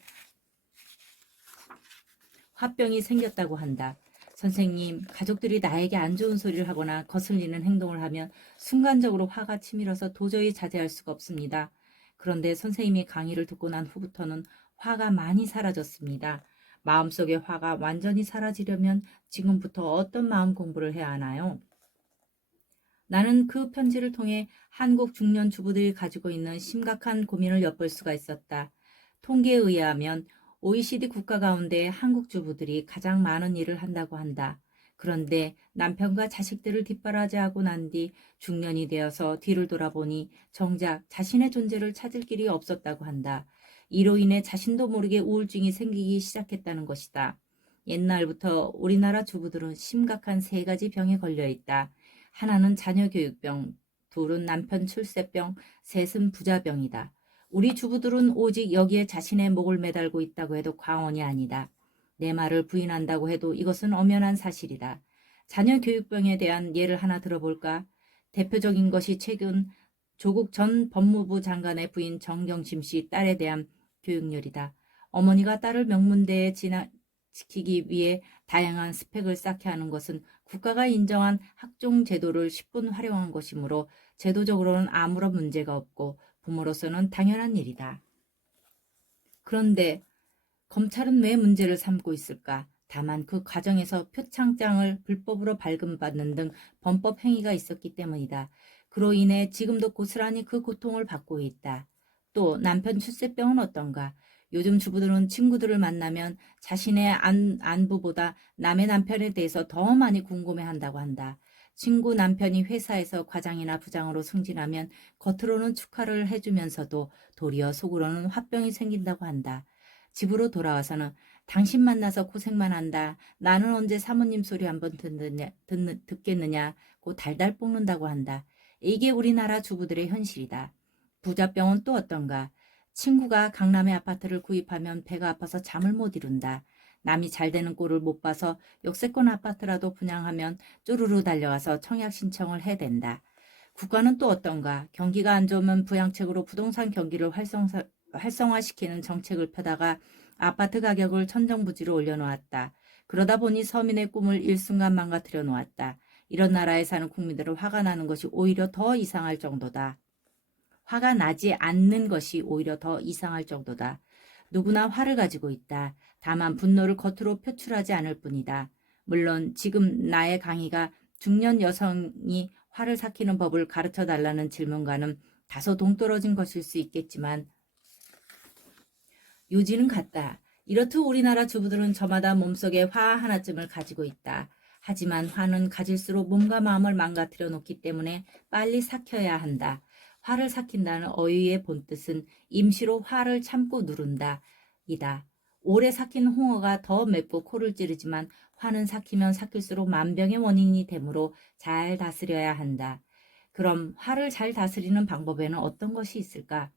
화병이 생겼다고 한다. 선생님, 가족들이 나에게 안 좋은 소리를 하거나 거슬리는 행동을 하면 순간적으로 화가 치밀어서 도저히 자제할 수가 없습니다. 그런데 선생님이 강의를 듣고 난 후부터는 화가 많이 사라졌습니다. 마음속의 화가 완전히 사라지려면 지금부터 어떤 마음 공부를 해야 하나요? 나는 그 편지를 통해 한국 중년 주부들이 가지고 있는 심각한 고민을 엿볼 수가 있었다. 통계에 의하면 OECD 국가 가운데 한국 주부들이 가장 많은 일을 한다고 한다. 그런데 남편과 자식들을 뒷바라지하고 난 뒤 중년이 되어서 뒤를 돌아보니 정작 자신의 존재를 찾을 길이 없었다고 한다. 이로 인해 자신도 모르게 우울증이 생기기 시작했다는 것이다. 옛날부터 우리나라 주부들은 심각한 세 가지 병에 걸려 있다. 하나는 자녀 교육병, 둘은 남편 출세병, 셋은 부자병이다. 우리 주부들은 오직 여기에 자신의 목을 매달고 있다고 해도 과언이 아니다. 내 말을 부인한다고 해도 이것은 엄연한 사실이다. 자녀 교육병에 대한 예를 하나 들어볼까? 대표적인 것이 최근 조국 전 법무부 장관의 부인 정경심 씨 딸에 대한 교육열이다. 어머니가 딸을 명문대에 지키기 위해 다양한 스펙을 쌓게 하는 것은 국가가 인정한 학종 제도를 10분 활용한 것이므로 제도적으로는 아무런 문제가 없고 부모로서는 당연한 일이다. 그런데 검찰은 왜 문제를 삼고 있을까? 다만 그 과정에서 표창장을 불법으로 발급받는 등 범법 행위가 있었기 때문이다. 그로 인해 지금도 고스란히 그 고통을 받고 있다. 또 남편 출세병은 어떤가? 요즘 주부들은 친구들을 만나면 자신의 안부보다 남의 남편에 대해서 더 많이 궁금해한다고 한다. 친구 남편이 회사에서 과장이나 부장으로 승진하면 겉으로는 축하를 해주면서도 도리어 속으로는 화병이 생긴다고 한다. 집으로 돌아와서는 당신 만나서 고생만 한다. 나는 언제 사모님 소리 한번 듣겠느냐고 달달 볶는다고 한다. 이게 우리나라 주부들의 현실이다. 부자병은 또 어떤가? 친구가 강남의 아파트를 구입하면 배가 아파서 잠을 못 이룬다. 남이 잘 되는 꼴을 못 봐서 역세권 아파트라도 분양하면 쪼르르 달려와서 청약 신청을 해댄다. 국가는 또 어떤가? 경기가 안 좋으면 부양책으로 부동산 경기를 활성화시키는 정책을 펴다가 아파트 가격을 천정부지로 올려놓았다. 그러다 보니 서민의 꿈을 일순간 망가뜨려 놓았다. 이런 나라에 사는 국민들은 화가 나는 것이 오히려 더 이상할 정도다. 화가 나지 않는 것이 오히려 더 이상할 정도다. 누구나 화를 가지고 있다. 다만 분노를 겉으로 표출하지 않을 뿐이다. 물론 지금 나의 강의가 중년 여성이 화를 삭히는 법을 가르쳐 달라는 질문과는 다소 동떨어진 것일 수 있겠지만 요지는 같다. 이렇듯 우리나라 주부들은 저마다 몸속에 화 하나쯤을 가지고 있다. 하지만 화는 가질수록 몸과 마음을 망가뜨려 놓기 때문에 빨리 삭혀야 한다. 화를 삭힌다는 어휘의 본뜻은 임시로 화를 참고 누른다. 이다. 오래 삭힌 홍어가 더 맵고 코를 찌르지만 화는 삭히면 삭힐수록 만병의 원인이 되므로 잘 다스려야 한다. 그럼 화를 잘 다스리는 방법에는 어떤 것이 있을까?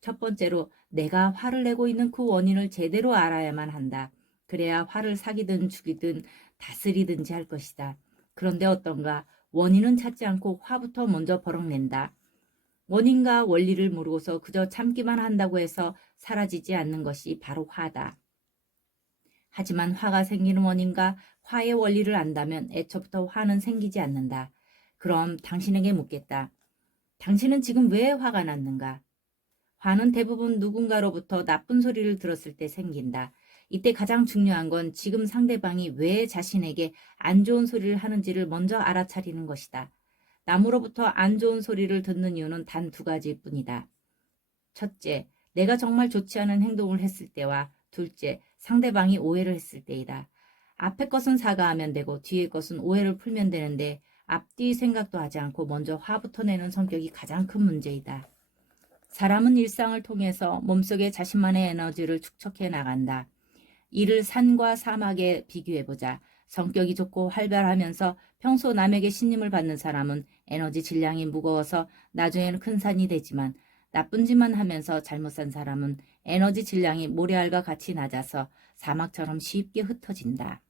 첫 번째로 내가 화를 내고 있는 그 원인을 제대로 알아야만 한다. 그래야 화를 사귀든 죽이든 다스리든지 할 것이다. 그런데 어떤가? 원인은 찾지 않고 화부터 먼저 버럭낸다. 원인과 원리를 모르고서 그저 참기만 한다고 해서 사라지지 않는 것이 바로 화다. 하지만 화가 생기는 원인과 화의 원리를 안다면 애초부터 화는 생기지 않는다. 그럼 당신에게 묻겠다. 당신은 지금 왜 화가 났는가? 화는 대부분 누군가로부터 나쁜 소리를 들었을 때 생긴다. 이때 가장 중요한 건 지금 상대방이 왜 자신에게 안 좋은 소리를 하는지를 먼저 알아차리는 것이다. 남으로부터 안 좋은 소리를 듣는 이유는 단 두 가지일 뿐이다. 첫째, 내가 정말 좋지 않은 행동을 했을 때와 둘째, 상대방이 오해를 했을 때이다. 앞에 것은 사과하면 되고 뒤에 것은 오해를 풀면 되는데 앞뒤 생각도 하지 않고 먼저 화부터 내는 성격이 가장 큰 문제이다. 사람은 일상을 통해서 몸속에 자신만의 에너지를 축적해 나간다. 이를 산과 사막에 비교해보자. 성격이 좋고 활발하면서 평소 남에게 신임을 받는 사람은 에너지 질량이 무거워서 나중에는 큰 산이 되지만 나쁜 짓만 하면서 잘못 산 사람은 에너지 질량이 모래알과 같이 낮아서 사막처럼 쉽게 흩어진다.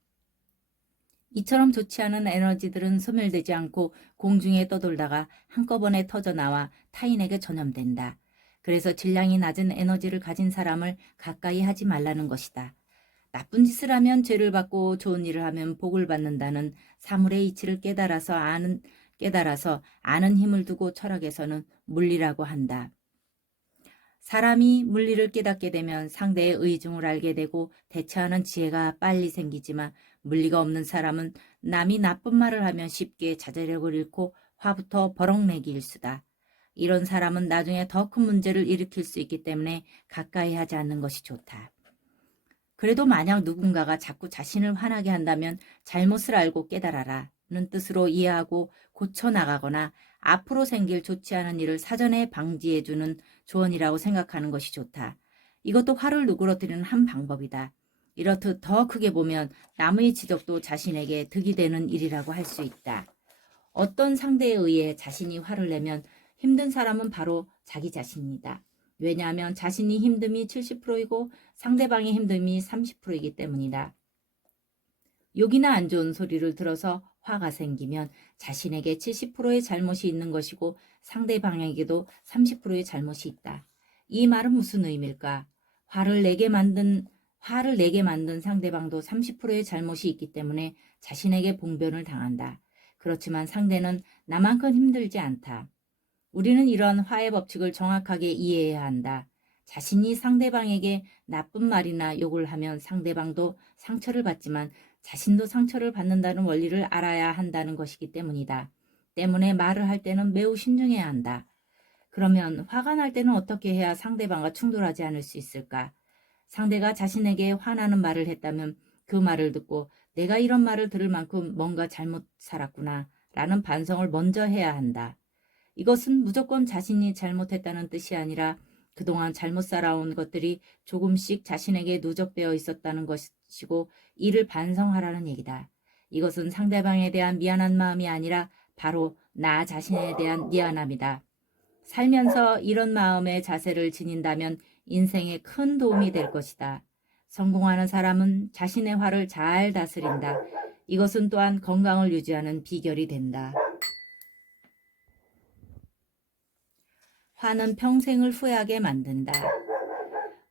이처럼 좋지 않은 에너지들은 소멸되지 않고 공중에 떠돌다가 한꺼번에 터져나와 타인에게 전염된다. 그래서 질량이 낮은 에너지를 가진 사람을 가까이 하지 말라는 것이다. 나쁜 짓을 하면 죄를 받고 좋은 일을 하면 복을 받는다는 사물의 이치를 깨달아서 아는 힘을 두고 철학에서는 물리라고 한다. 사람이 물리를 깨닫게 되면 상대의 의중을 알게 되고 대처하는 지혜가 빨리 생기지만 물리가 없는 사람은 남이 나쁜 말을 하면 쉽게 자제력을 잃고 화부터 버럭내기 일수다. 이런 사람은 나중에 더 큰 문제를 일으킬 수 있기 때문에 가까이 하지 않는 것이 좋다. 그래도 만약 누군가가 자꾸 자신을 화나게 한다면 잘못을 알고 깨달아라 는 뜻으로 이해하고 고쳐나가거나 앞으로 생길 좋지 않은 일을 사전에 방지해주는 조언이라고 생각하는 것이 좋다. 이것도 화를 누그러뜨리는 한 방법이다. 이렇듯 더 크게 보면 남의 지적도 자신에게 득이 되는 일이라고 할 수 있다. 어떤 상대에 의해 자신이 화를 내면 힘든 사람은 바로 자기 자신이다. 왜냐하면 자신이 힘듦이 70%이고 상대방의 힘듦이 30%이기 때문이다. 욕이나 안 좋은 소리를 들어서 화가 생기면 자신에게 70%의 잘못이 있는 것이고 상대방에게도 30%의 잘못이 있다. 이 말은 무슨 의미일까? 화를 내게 만든 상대방도 30%의 잘못이 있기 때문에 자신에게 봉변을 당한다. 그렇지만 상대는 나만큼 힘들지 않다. 우리는 이런 화해 법칙을 정확하게 이해해야 한다. 자신이 상대방에게 나쁜 말이나 욕을 하면 상대방도 상처를 받지만 자신도 상처를 받는다는 원리를 알아야 한다는 것이기 때문이다. 때문에 말을 할 때는 매우 신중해야 한다. 그러면 화가 날 때는 어떻게 해야 상대방과 충돌하지 않을 수 있을까? 상대가 자신에게 화나는 말을 했다면 그 말을 듣고 내가 이런 말을 들을 만큼 뭔가 잘못 살았구나 라는 반성을 먼저 해야 한다. 이것은 무조건 자신이 잘못했다는 뜻이 아니라 그동안 잘못 살아온 것들이 조금씩 자신에게 누적되어 있었다는 것이고 이를 반성하라는 얘기다. 이것은 상대방에 대한 미안한 마음이 아니라 바로 나 자신에 대한 미안함이다. 살면서 이런 마음의 자세를 지닌다면 인생에 큰 도움이 될 것이다. 성공하는 사람은 자신의 화를 잘 다스린다. 이것은 또한 건강을 유지하는 비결이 된다. 화는 평생을 후회하게 만든다.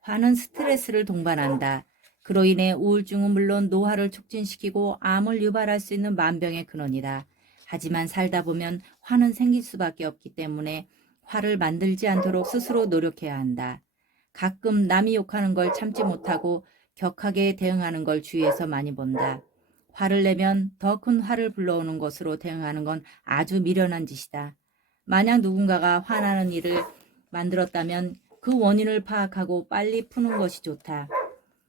화는 스트레스를 동반한다. 그로 인해 우울증은 물론 노화를 촉진시키고 암을 유발할 수 있는 만병의 근원이다. 하지만 살다 보면 화는 생길 수밖에 없기 때문에 화를 만들지 않도록 스스로 노력해야 한다. 가끔 남이 욕하는 걸 참지 못하고 격하게 대응하는 걸 주위에서 많이 본다. 화를 내면 더 큰 화를 불러오는 것으로 대응하는 건 아주 미련한 짓이다. 만약 누군가가 화나는 일을 만들었다면 그 원인을 파악하고 빨리 푸는 것이 좋다.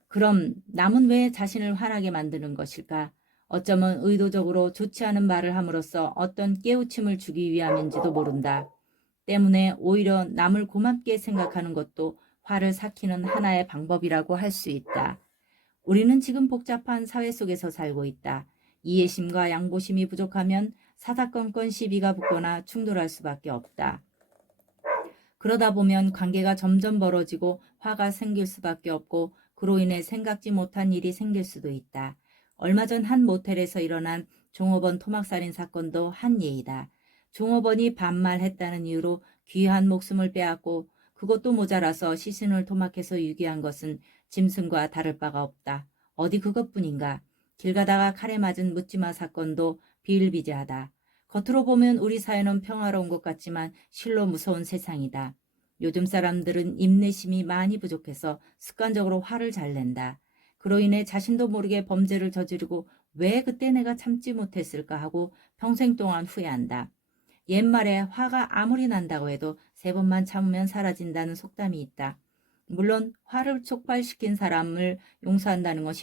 그럼 남은 왜 자신을 화나게 만드는 것일까? 어쩌면 의도적으로 좋지 않은 말을 함으로써 어떤 깨우침을 주기 위함인지도 모른다. 때문에 오히려 남을 고맙게 생각하는 것도 화를 삭히는 하나의 방법이라고 할 수 있다. 우리는 지금 복잡한 사회 속에서 살고 있다. 이해심과 양보심이 부족하면 사사건건 시비가 붙거나 충돌할 수밖에 없다. 그러다 보면 관계가 점점 멀어지고 화가 생길 수밖에 없고 그로 인해 생각지 못한 일이 생길 수도 있다. 얼마 전 한 모텔에서 일어난 종업원 토막살인 사건도 한 예이다. 종업원이 반말했다는 이유로 귀한 목숨을 빼앗고 그것도 모자라서 시신을 토막해서 유기한 것은 짐승과 다를 바가 없다. 어디 그것뿐인가. 길 가다가 칼에 맞은 묻지마 사건도 비일비재하다. 겉으로 보면 우리 사회는 평화로운 것 같지만 실로 무서운 세상이다. 요즘 사람들은 인내심이 많이 부족해서 습관적으로 화를 잘 낸다. 그로 인해 자신도 모르게 범죄를 저지르고 왜 그때 내가 참지 못했을까 하고 평생 동안 후회한다. 옛말에 화가 아무리 난다고 해도 3번만 참으면 사라진다는 속담이 있다. 물론 화를 촉발시킨 사람을 용서한다는 건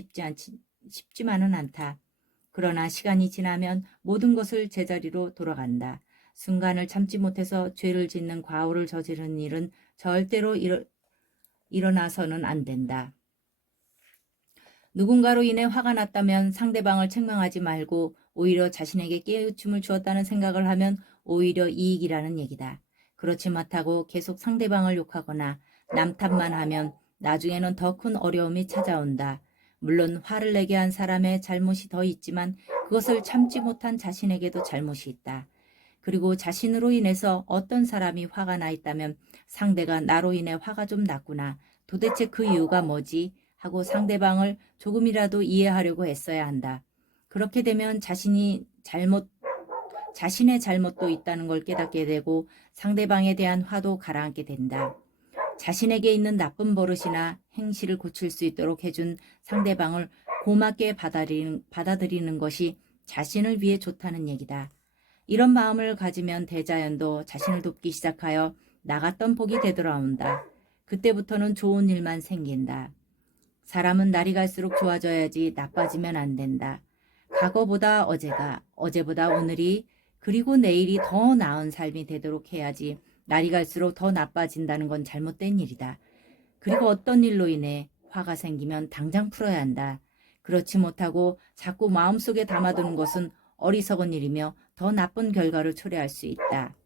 쉽지만은 않다. 그러나 시간이 지나면 모든 것을 제자리로 돌아간다. 순간을 참지 못해서 죄를 짓는 과오를 저지른 일은 절대로 일어나서는 안 된다. 누군가로 인해 화가 났다면 상대방을 책망하지 말고 오히려 자신에게 깨우침을 주었다는 생각을 하면 오히려 이익이라는 얘기다. 그렇지 못하고 계속 상대방을 욕하거나 남 탓만 하면 나중에는 더 큰 어려움이 찾아온다. 물론 화를 내게 한 사람의 잘못이 더 있지만 그것을 참지 못한 자신에게도 잘못이 있다. 그리고 자신으로 인해서 어떤 사람이 화가 나 있다면 상대가 나로 인해 화가 좀 났구나. 도대체 그 이유가 뭐지? 하고 상대방을 조금이라도 이해하려고 애써야 한다. 그렇게 되면 자신의 잘못도 있다는 걸 깨닫게 되고 상대방에 대한 화도 가라앉게 된다. 자신에게 있는 나쁜 버릇이나 행실을 고칠 수 있도록 해준 상대방을 고맙게 받아들이는 것이 자신을 위해 좋다는 얘기다. 이런 마음을 가지면 대자연도 자신을 돕기 시작하여 나갔던 복이 되돌아온다. 그때부터는 좋은 일만 생긴다. 사람은 날이 갈수록 좋아져야지 나빠지면 안 된다. 과거보다 어제가, 어제보다 오늘이, 그리고 내일이 더 나은 삶이 되도록 해야지 날이 갈수록 더 나빠진다는 건 잘못된 일이다. 그리고 어떤 일로 인해 화가 생기면 당장 풀어야 한다. 그렇지 못하고 자꾸 마음속에 담아두는 것은 어리석은 일이며 더 나쁜 결과를 초래할 수 있다.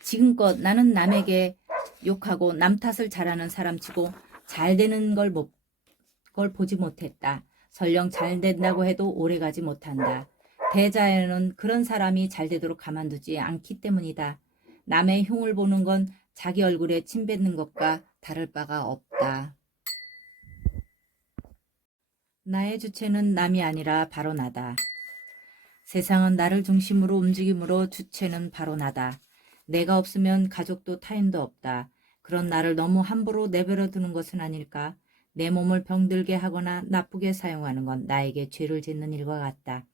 지금껏 나는 남에게 욕하고 남 탓을 잘하는 사람치고 잘 되는 걸 보지 못했다. 설령 잘 된다고 해도 오래가지 못한다. 대자연은 그런 사람이 잘 되도록 가만두지 않기 때문이다. 남의 흉을 보는 건 자기 얼굴에 침 뱉는 것과 다를 바가 없다. 나의 주체는 남이 아니라 바로 나다. 세상은 나를 중심으로 움직이므로 주체는 바로 나다. 내가 없으면 가족도 타인도 없다. 그런 나를 너무 함부로 내버려 두는 것은 아닐까? 내 몸을 병들게 하거나 나쁘게 사용하는 건 나에게 죄를 짓는 일과 같다.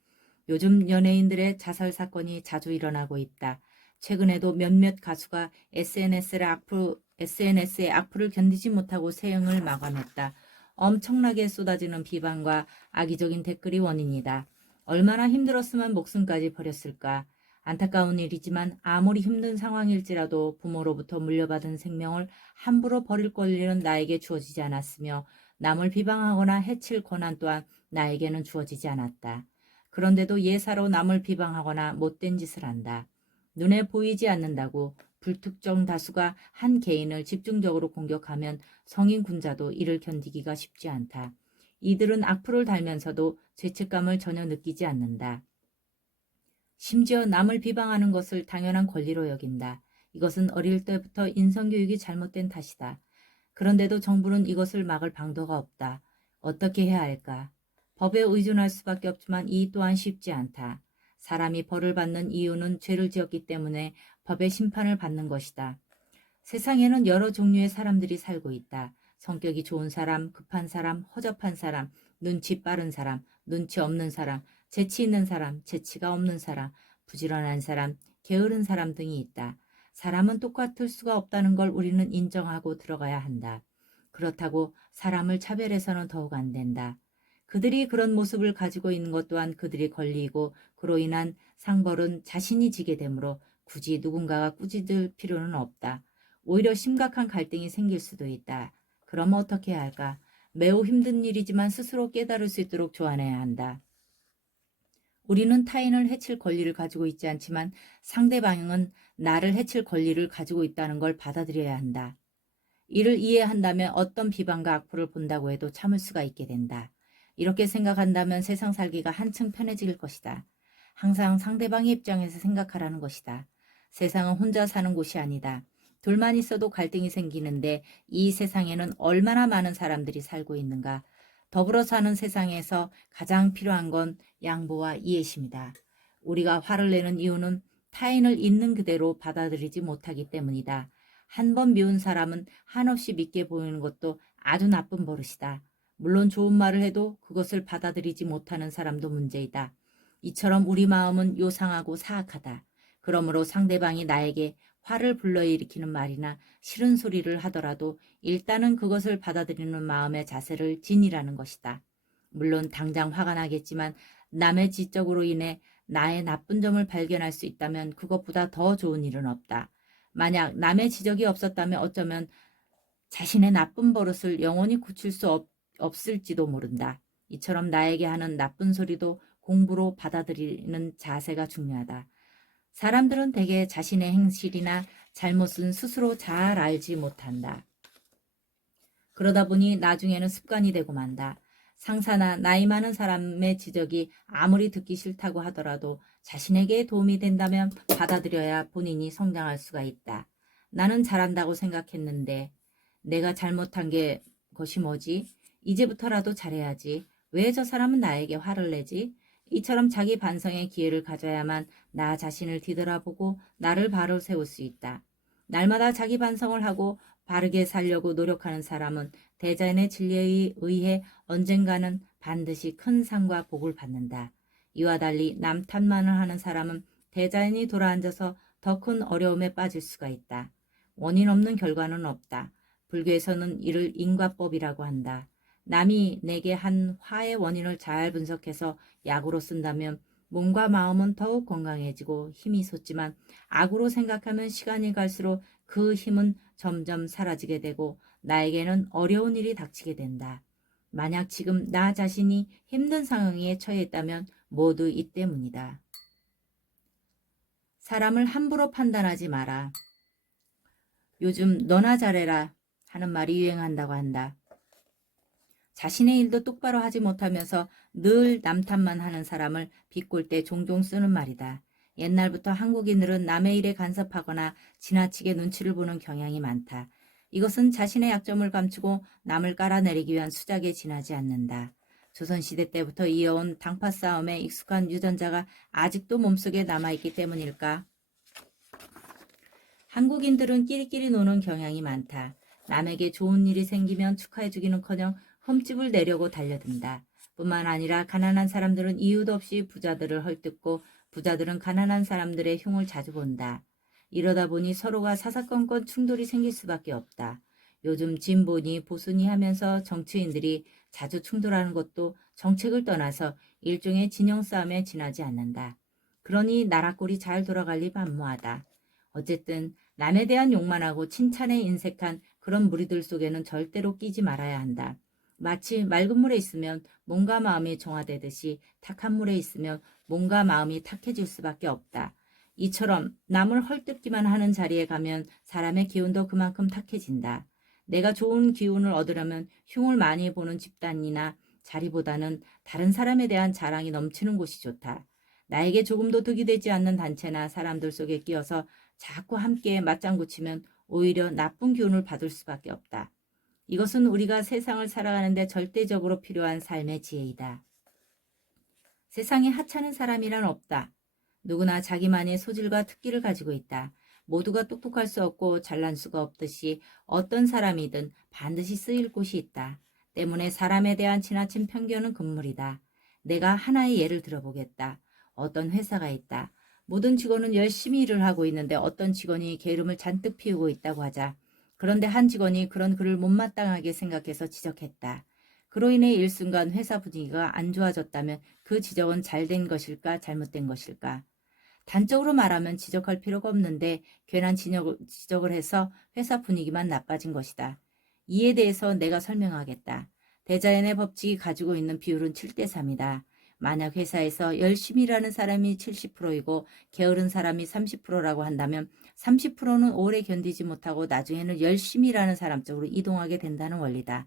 요즘 연예인들의 자살 사건이 자주 일어나고 있다. 최근에도 몇몇 가수가 SNS의 악플을 견디지 못하고 세형을 마감했다. 엄청나게 쏟아지는 비방과 악의적인 댓글이 원인이다. 얼마나 힘들었으면 목숨까지 버렸을까. 안타까운 일이지만 아무리 힘든 상황일지라도 부모로부터 물려받은 생명을 함부로 버릴 권리는 나에게 주어지지 않았으며 남을 비방하거나 해칠 권한 또한 나에게는 주어지지 않았다. 그런데도 예사로 남을 비방하거나 못된 짓을 한다. 눈에 보이지 않는다고 불특정 다수가 한 개인을 집중적으로 공격하면 성인 군자도 이를 견디기가 쉽지 않다. 이들은 악플을 달면서도 죄책감을 전혀 느끼지 않는다. 심지어 남을 비방하는 것을 당연한 권리로 여긴다. 이것은 어릴 때부터 인성교육이 잘못된 탓이다. 그런데도 정부는 이것을 막을 방도가 없다. 어떻게 해야 할까? 법에 의존할 수밖에 없지만 이 또한 쉽지 않다. 사람이 벌을 받는 이유는 죄를 지었기 때문에 법의 심판을 받는 것이다. 세상에는 여러 종류의 사람들이 살고 있다. 성격이 좋은 사람, 급한 사람, 허접한 사람, 눈치 빠른 사람, 눈치 없는 사람, 재치 있는 사람, 재치가 없는 사람, 부지런한 사람, 게으른 사람 등이 있다. 사람은 똑같을 수가 없다는 걸 우리는 인정하고 들어가야 한다. 그렇다고 사람을 차별해서는 더욱 안 된다. 그들이 그런 모습을 가지고 있는 것 또한 그들의 권리이고 그로 인한 상벌은 자신이 지게 되므로 굳이 누군가가 꾸짖을 필요는 없다. 오히려 심각한 갈등이 생길 수도 있다. 그럼 어떻게 해야 할까? 매우 힘든 일이지만 스스로 깨달을 수 있도록 조언해야 한다. 우리는 타인을 해칠 권리를 가지고 있지 않지만 상대방은 나를 해칠 권리를 가지고 있다는 걸 받아들여야 한다. 이를 이해한다면 어떤 비방과 악플을 본다고 해도 참을 수가 있게 된다. 이렇게 생각한다면 세상 살기가 한층 편해질 것이다. 항상 상대방의 입장에서 생각하라는 것이다. 세상은 혼자 사는 곳이 아니다. 둘만 있어도 갈등이 생기는데 이 세상에는 얼마나 많은 사람들이 살고 있는가. 더불어 사는 세상에서 가장 필요한 건 양보와 이해심이다. 우리가 화를 내는 이유는 타인을 있는 그대로 받아들이지 못하기 때문이다. 한 번 미운 사람은 한없이 믿게 보이는 것도 아주 나쁜 버릇이다. 물론 좋은 말을 해도 그것을 받아들이지 못하는 사람도 문제이다. 이처럼 우리 마음은 요상하고 사악하다. 그러므로 상대방이 나에게 화를 불러일으키는 말이나 싫은 소리를 하더라도 일단은 그것을 받아들이는 마음의 자세를 지니라는 것이다. 물론 당장 화가 나겠지만 남의 지적으로 인해 나의 나쁜 점을 발견할 수 있다면 그것보다 더 좋은 일은 없다. 만약 남의 지적이 없었다면 어쩌면 자신의 나쁜 버릇을 영원히 고칠 수 없을지도 모른다. 이처럼 나에게 하는 나쁜 소리도 공부로 받아들이는 자세가 중요하다. 사람들은 대개 자신의 행실이나 잘못은 스스로 잘 알지 못한다. 그러다 보니 나중에는 습관이 되고 만다. 상사나 나이 많은 사람의 지적이 아무리 듣기 싫다고 하더라도 자신에게 도움이 된다면 받아들여야 본인이 성장할 수가 있다. 나는 잘한다고 생각했는데 내가 잘못한 것이 뭐지? 이제부터라도 잘해야지. 왜 저 사람은 나에게 화를 내지? 이처럼 자기 반성의 기회를 가져야만 나 자신을 뒤돌아보고 나를 바로 세울 수 있다. 날마다 자기 반성을 하고 바르게 살려고 노력하는 사람은 대자연의 진리에 의해 언젠가는 반드시 큰 상과 복을 받는다. 이와 달리 남 탓만을 하는 사람은 대자연이 돌아앉아서 더 큰 어려움에 빠질 수가 있다. 원인 없는 결과는 없다. 불교에서는 이를 인과법이라고 한다. 남이 내게 한 화의 원인을 잘 분석해서 약으로 쓴다면 몸과 마음은 더욱 건강해지고 힘이 솟지만 악으로 생각하면 시간이 갈수록 그 힘은 점점 사라지게 되고 나에게는 어려운 일이 닥치게 된다. 만약 지금 나 자신이 힘든 상황에 처해 있다면 모두 이 때문이다. 사람을 함부로 판단하지 마라. 요즘 너나 잘해라 하는 말이 유행한다고 한다. 자신의 일도 똑바로 하지 못하면서 늘 남 탓만 하는 사람을 비꼴 때 종종 쓰는 말이다. 옛날부터 한국인들은 남의 일에 간섭하거나 지나치게 눈치를 보는 경향이 많다. 이것은 자신의 약점을 감추고 남을 깔아내리기 위한 수작에 지나지 않는다. 조선시대 때부터 이어온 당파 싸움에 익숙한 유전자가 아직도 몸속에 남아있기 때문일까? 한국인들은 끼리끼리 노는 경향이 많다. 남에게 좋은 일이 생기면 축하해주기는커녕 흠집을 내려고 달려든다. 뿐만 아니라 가난한 사람들은 이유도 없이 부자들을 헐뜯고 부자들은 가난한 사람들의 흉을 자주 본다. 이러다 보니 서로가 사사건건 충돌이 생길 수밖에 없다. 요즘 진보니 보수니 하면서 정치인들이 자주 충돌하는 것도 정책을 떠나서 일종의 진영 싸움에 지나지 않는다. 그러니 나라 꼴이 잘 돌아갈 리 만무하다. 어쨌든 남에 대한 욕만 하고 칭찬에 인색한 그런 무리들 속에는 절대로 끼지 말아야 한다. 마치 맑은 물에 있으면 몸과 마음이 정화되듯이 탁한 물에 있으면 몸과 마음이 탁해질 수밖에 없다. 이처럼 남을 헐뜯기만 하는 자리에 가면 사람의 기운도 그만큼 탁해진다. 내가 좋은 기운을 얻으려면 흉을 많이 보는 집단이나 자리보다는 다른 사람에 대한 자랑이 넘치는 곳이 좋다. 나에게 조금도 득이 되지 않는 단체나 사람들 속에 끼어서 자꾸 함께 맞장구 치면 오히려 나쁜 기운을 받을 수밖에 없다. 이것은 우리가 세상을 살아가는데 절대적으로 필요한 삶의 지혜이다. 세상에 하찮은 사람이란 없다. 누구나 자기만의 소질과 특기를 가지고 있다. 모두가 똑똑할 수 없고 잘난 수가 없듯이 어떤 사람이든 반드시 쓰일 곳이 있다. 때문에 사람에 대한 지나친 편견은 금물이다. 내가 하나의 예를 들어보겠다. 어떤 회사가 있다. 모든 직원은 열심히 일을 하고 있는데 어떤 직원이 게으름을 잔뜩 피우고 있다고 하자. 그런데 한 직원이 그런 그를 못마땅하게 생각해서 지적했다. 그로 인해 일순간 회사 분위기가 안 좋아졌다면 그 지적은 잘된 것일까 잘못된 것일까? 단적으로 말하면 지적할 필요가 없는데 괜한 지적을 해서 회사 분위기만 나빠진 것이다. 이에 대해서 내가 설명하겠다. 대자연의 법칙이 가지고 있는 비율은 7대3이다. 만약 회사에서 열심히 일하는 사람이 70%이고 게으른 사람이 30%라고 한다면 30%는 오래 견디지 못하고 나중에는 열심히 일하는 사람 쪽으로 이동하게 된다는 원리다.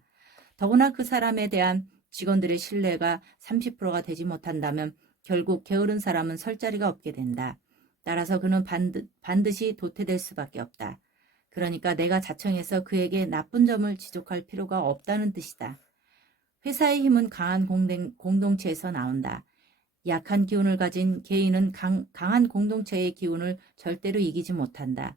더구나 그 사람에 대한 직원들의 신뢰가 30%가 되지 못한다면 결국 게으른 사람은 설 자리가 없게 된다. 따라서 그는 반드시 도태될 수밖에 없다. 그러니까 내가 자청해서 그에게 나쁜 점을 지적할 필요가 없다는 뜻이다. 회사의 힘은 강한 공동체에서 나온다. 약한 기운을 가진 개인은 강한 공동체의 기운을 절대로 이기지 못한다.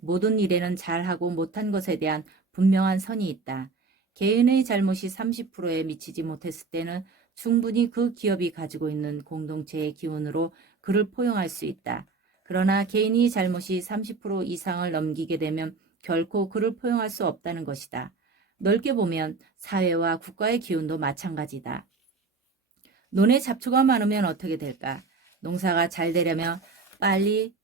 모든 일에는 잘하고 못한 것에 대한 분명한 선이 있다. 개인의 잘못이 30%에 미치지 못했을 때는 충분히 그 기업이 가지고 있는 공동체의 기운으로 그를 포용할 수 있다. 그러나 개인이 잘못이 30% 이상을 넘기게 되면 결코 그를 포용할 수 없다는 것이다. 넓게 보면 사회와 국가의 기운도 마찬가지다. 논에 잡초가 많으면 어떻게 될까? 농사가 잘 되려면 빨리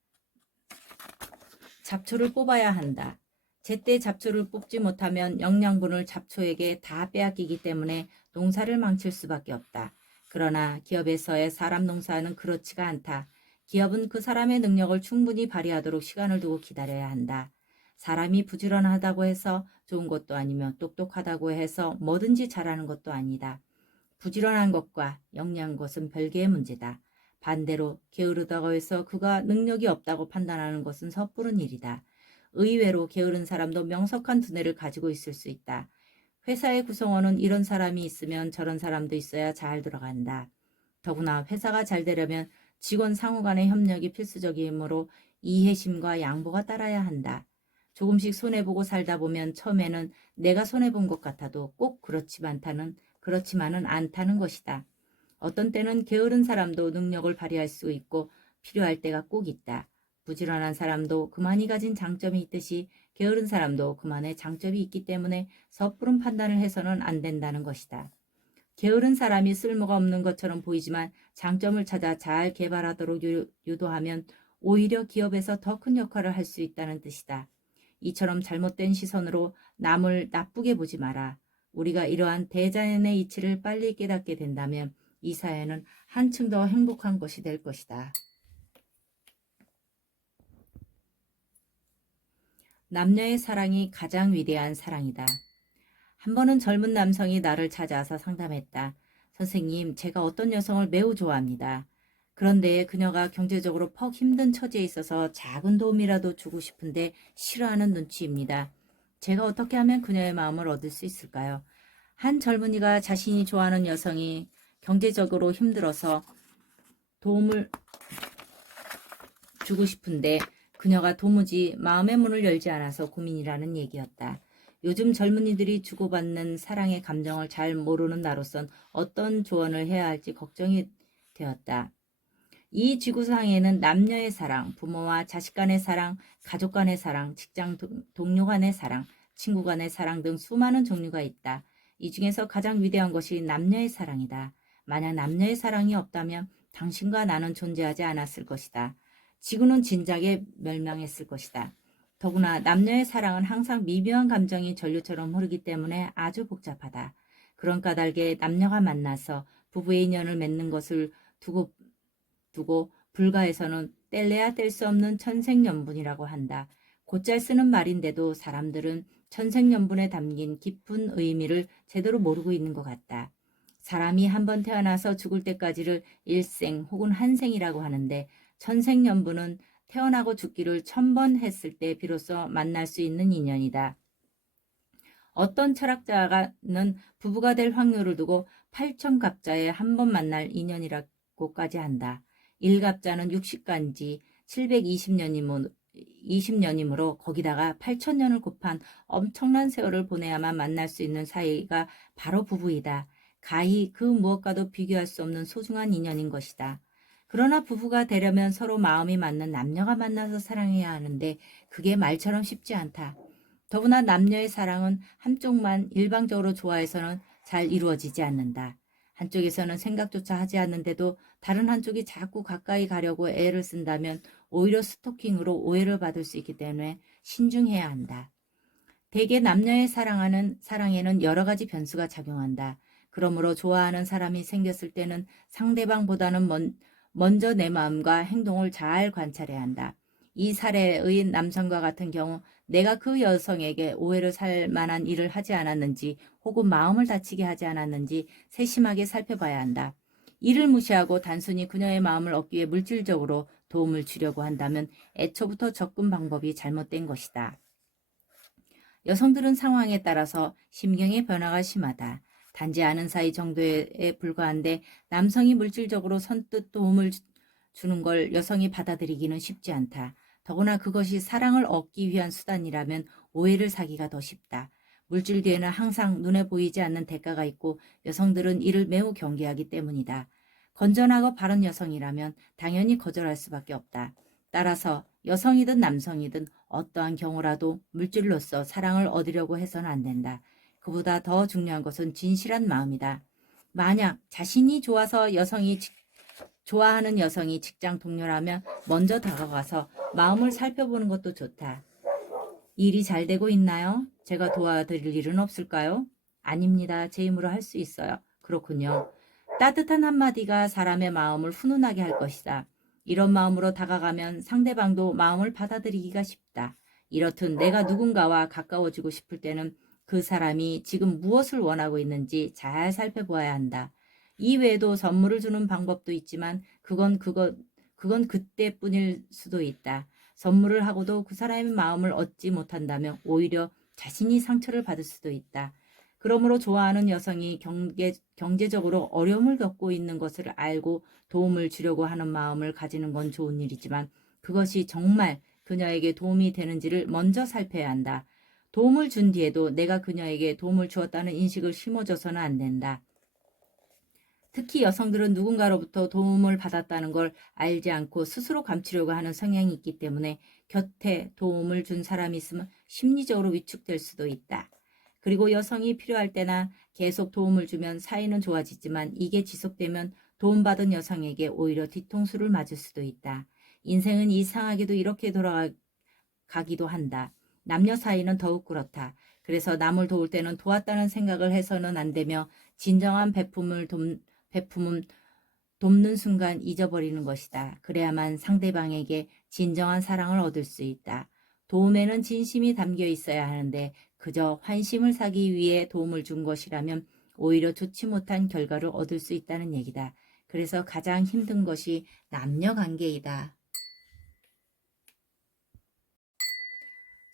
잡초를 뽑아야 한다. 제때 잡초를 뽑지 못하면 영양분을 잡초에게 다 빼앗기기 때문에 농사를 망칠 수밖에 없다. 그러나 기업에서의 사람 농사는 그렇지가 않다. 기업은 그 사람의 능력을 충분히 발휘하도록 시간을 두고 기다려야 한다. 사람이 부지런하다고 해서 좋은 것도 아니며 똑똑하다고 해서 뭐든지 잘하는 것도 아니다. 부지런한 것과 영리한 것은 별개의 문제다. 반대로 게으르다고 해서 그가 능력이 없다고 판단하는 것은 섣부른 일이다. 의외로 게으른 사람도 명석한 두뇌를 가지고 있을 수 있다. 회사의 구성원은 이런 사람이 있으면 저런 사람도 있어야 잘 들어간다. 더구나 회사가 잘 되려면 직원 상호 간의 협력이 필수적이므로 이해심과 양보가 따라야 한다. 조금씩 손해보고 살다 보면 처음에는 내가 손해본 것 같아도 꼭 그렇지만은 않다는 것이다. 어떤 때는 게으른 사람도 능력을 발휘할 수 있고 필요할 때가 꼭 있다. 부지런한 사람도 그만이 가진 장점이 있듯이 게으른 사람도 그만의 장점이 있기 때문에 섣부른 판단을 해서는 안 된다는 것이다. 게으른 사람이 쓸모가 없는 것처럼 보이지만 장점을 찾아 잘 개발하도록 유도하면 오히려 기업에서 더 큰 역할을 할 수 있다는 뜻이다. 이처럼 잘못된 시선으로 남을 나쁘게 보지 마라. 우리가 이러한 대자연의 이치를 빨리 깨닫게 된다면 이 사회는 한층 더 행복한 것이 될 것이다. 남녀의 사랑이 가장 위대한 사랑이다. 한 번은 젊은 남성이 나를 찾아와서 상담했다. 선생님, 제가 어떤 여성을 매우 좋아합니다. 그런데 그녀가 경제적으로 퍽 힘든 처지에 있어서 작은 도움이라도 주고 싶은데 싫어하는 눈치입니다. 제가 어떻게 하면 그녀의 마음을 얻을 수 있을까요? 한 젊은이가 자신이 좋아하는 여성이 경제적으로 힘들어서 도움을 주고 싶은데 그녀가 도무지 마음의 문을 열지 않아서 고민이라는 얘기였다. 요즘 젊은이들이 주고받는 사랑의 감정을 잘 모르는 나로선 어떤 조언을 해야 할지 걱정이 되었다. 이 지구상에는 남녀의 사랑, 부모와 자식 간의 사랑, 가족 간의 사랑, 직장 동료 간의 사랑, 친구 간의 사랑 등 수많은 종류가 있다. 이 중에서 가장 위대한 것이 남녀의 사랑이다. 만약 남녀의 사랑이 없다면 당신과 나는 존재하지 않았을 것이다. 지구는 진작에 멸망했을 것이다. 더구나 남녀의 사랑은 항상 미묘한 감정이 전류처럼 흐르기 때문에 아주 복잡하다. 그런 까닭에 남녀가 만나서 부부의 인연을 맺는 것을 두고 불가에서는 뗄래야 뗄 수 없는 천생연분이라고 한다. 곧잘 쓰는 말인데도 사람들은 천생연분에 담긴 깊은 의미를 제대로 모르고 있는 것 같다. 사람이 한번 태어나서 죽을 때까지를 일생 혹은 한생이라고 하는데 천생연분은 태어나고 죽기를 1000번 했을 때 비로소 만날 수 있는 인연이다. 어떤 철학자는 부부가 될 확률을 두고 8천갑자에 한 번 만날 인연이라고까지 한다. 1갑자는 60간지 720년이므로 거기다가 8천년을 곱한 엄청난 세월을 보내야만 만날 수 있는 사이가 바로 부부이다. 가히 그 무엇과도 비교할 수 없는 소중한 인연인 것이다. 그러나 부부가 되려면 서로 마음이 맞는 남녀가 만나서 사랑해야 하는데 그게 말처럼 쉽지 않다. 더구나 남녀의 사랑은 한쪽만 일방적으로 좋아해서는 잘 이루어지지 않는다. 한쪽에서는 생각조차 하지 않는데도 다른 한쪽이 자꾸 가까이 가려고 애를 쓴다면 오히려 스토킹으로 오해를 받을 수 있기 때문에 신중해야 한다. 대개 남녀의 사랑에는 여러 가지 변수가 작용한다. 그러므로 좋아하는 사람이 생겼을 때는 상대방보다는 먼저 내 마음과 행동을 잘 관찰해야 한다. 이 사례의 남성과 같은 경우 내가 그 여성에게 오해를 살 만한 일을 하지 않았는지 혹은 마음을 다치게 하지 않았는지 세심하게 살펴봐야 한다. 이를 무시하고 단순히 그녀의 마음을 얻기 위해 물질적으로 도움을 주려고 한다면 애초부터 접근 방법이 잘못된 것이다. 여성들은 상황에 따라서 심경의 변화가 심하다. 단지 아는 사이 정도에 불과한데 남성이 물질적으로 선뜻 도움을 주는 걸 여성이 받아들이기는 쉽지 않다. 더구나 그것이 사랑을 얻기 위한 수단이라면 오해를 사기가 더 쉽다. 물질 뒤에는 항상 눈에 보이지 않는 대가가 있고 여성들은 이를 매우 경계하기 때문이다. 건전하고 바른 여성이라면 당연히 거절할 수밖에 없다. 따라서 여성이든 남성이든 어떠한 경우라도 물질로서 사랑을 얻으려고 해서는 안 된다. 그보다 더 중요한 것은 진실한 마음이다. 만약 자신이 좋아하는 여성이 직장 동료라면 먼저 다가가서 마음을 살펴보는 것도 좋다. 일이 잘 되고 있나요? 제가 도와드릴 일은 없을까요? 아닙니다. 제 힘으로 할 수 있어요. 그렇군요. 따뜻한 한마디가 사람의 마음을 훈훈하게 할 것이다. 이런 마음으로 다가가면 상대방도 마음을 받아들이기가 쉽다. 이렇듯 내가 누군가와 가까워지고 싶을 때는 그 사람이 지금 무엇을 원하고 있는지 잘 살펴보아야 한다. 이외에도 선물을 주는 방법도 있지만 그건 그때뿐일 수도 있다. 선물을 하고도 그 사람의 마음을 얻지 못한다면 오히려 자신이 상처를 받을 수도 있다. 그러므로 좋아하는 여성이 경제적으로 어려움을 겪고 있는 것을 알고 도움을 주려고 하는 마음을 가지는 건 좋은 일이지만 그것이 정말 그녀에게 도움이 되는지를 먼저 살펴야 한다. 도움을 준 뒤에도 내가 그녀에게 도움을 주었다는 인식을 심어줘서는 안 된다. 특히 여성들은 누군가로부터 도움을 받았다는 걸 알지 않고 스스로 감추려고 하는 성향이 있기 때문에 곁에 도움을 준 사람이 있으면 심리적으로 위축될 수도 있다. 그리고 여성이 필요할 때나 계속 도움을 주면 사이는 좋아지지만 이게 지속되면 도움받은 여성에게 오히려 뒤통수를 맞을 수도 있다. 인생은 이상하게도 이렇게 돌아가기도 한다. 남녀 사이는 더욱 그렇다. 그래서 남을 도울 때는 도왔다는 생각을 해서는 안 되며 진정한 베품은 돕는 순간 잊어버리는 것이다. 그래야만 상대방에게 진정한 사랑을 얻을 수 있다. 도움에는 진심이 담겨 있어야 하는데 그저 환심을 사기 위해 도움을 준 것이라면 오히려 좋지 못한 결과를 얻을 수 있다는 얘기다. 그래서 가장 힘든 것이 남녀 관계이다.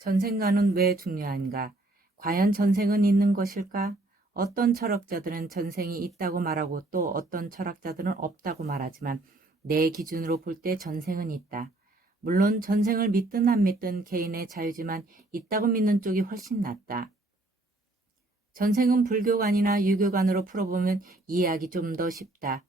전생과는 왜 중요한가? 과연 전생은 있는 것일까? 어떤 철학자들은 전생이 있다고 말하고 또 어떤 철학자들은 없다고 말하지만 내 기준으로 볼 때 전생은 있다. 물론 전생을 믿든 안 믿든 개인의 자유지만 있다고 믿는 쪽이 훨씬 낫다. 전생은 불교관이나 유교관으로 풀어보면 이해하기 좀 더 쉽다.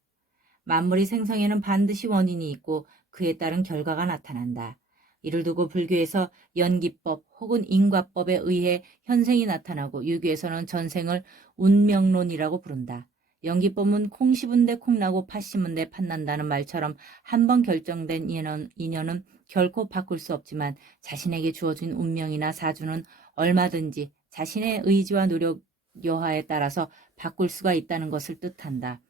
만물의 생성에는 반드시 원인이 있고 그에 따른 결과가 나타난다. 이를 두고 불교에서 연기법 혹은 인과법에 의해 현생이 나타나고 유교에서는 전생을 운명론이라고 부른다. 연기법은 콩 씹은데 콩나고 팥 심은데 팥난다는 말처럼 한 번 결정된 인연은 결코 바꿀 수 없지만 자신에게 주어진 운명이나 사주는 얼마든지 자신의 의지와 노력 여하에 따라서 바꿀 수가 있다는 것을 뜻한다.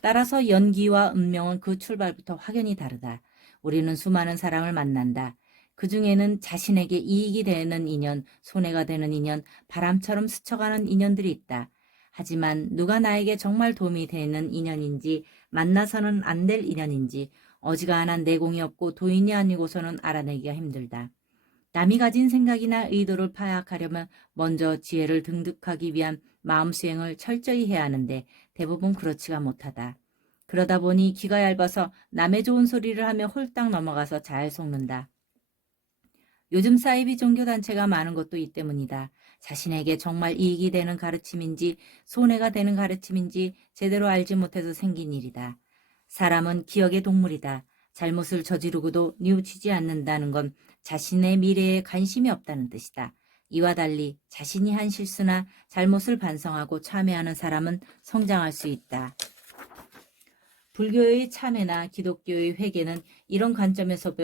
따라서 연기와 운명은 그 출발부터 확연히 다르다. 우리는 수많은 사람을 만난다. 그 중에는 자신에게 이익이 되는 인연, 손해가 되는 인연, 바람처럼 스쳐가는 인연들이 있다. 하지만 누가 나에게 정말 도움이 되는 인연인지, 만나서는 안 될 인연인지, 어지간한 내공이 없고 도인이 아니고서는 알아내기가 힘들다. 남이 가진 생각이나 의도를 파악하려면 먼저 지혜를 등득하기 위한 마음 수행을 철저히 해야 하는데 대부분 그렇지가 못하다. 그러다 보니 귀가 얇아서 남의 좋은 소리를 하며 홀딱 넘어가서 잘 속는다. 요즘 사이비 종교단체가 많은 것도 이 때문이다. 자신에게 정말 이익이 되는 가르침인지 손해가 되는 가르침인지 제대로 알지 못해서 생긴 일이다. 사람은 기억의 동물이다. 잘못을 저지르고도 뉘우치지 않는다는 건 자신의 미래에 관심이 없다는 뜻이다. 이와 달리 자신이 한 실수나 잘못을 반성하고 참회하는 사람은 성장할 수 있다. 불교의 참회나 기독교의 회개는 이런 관점에서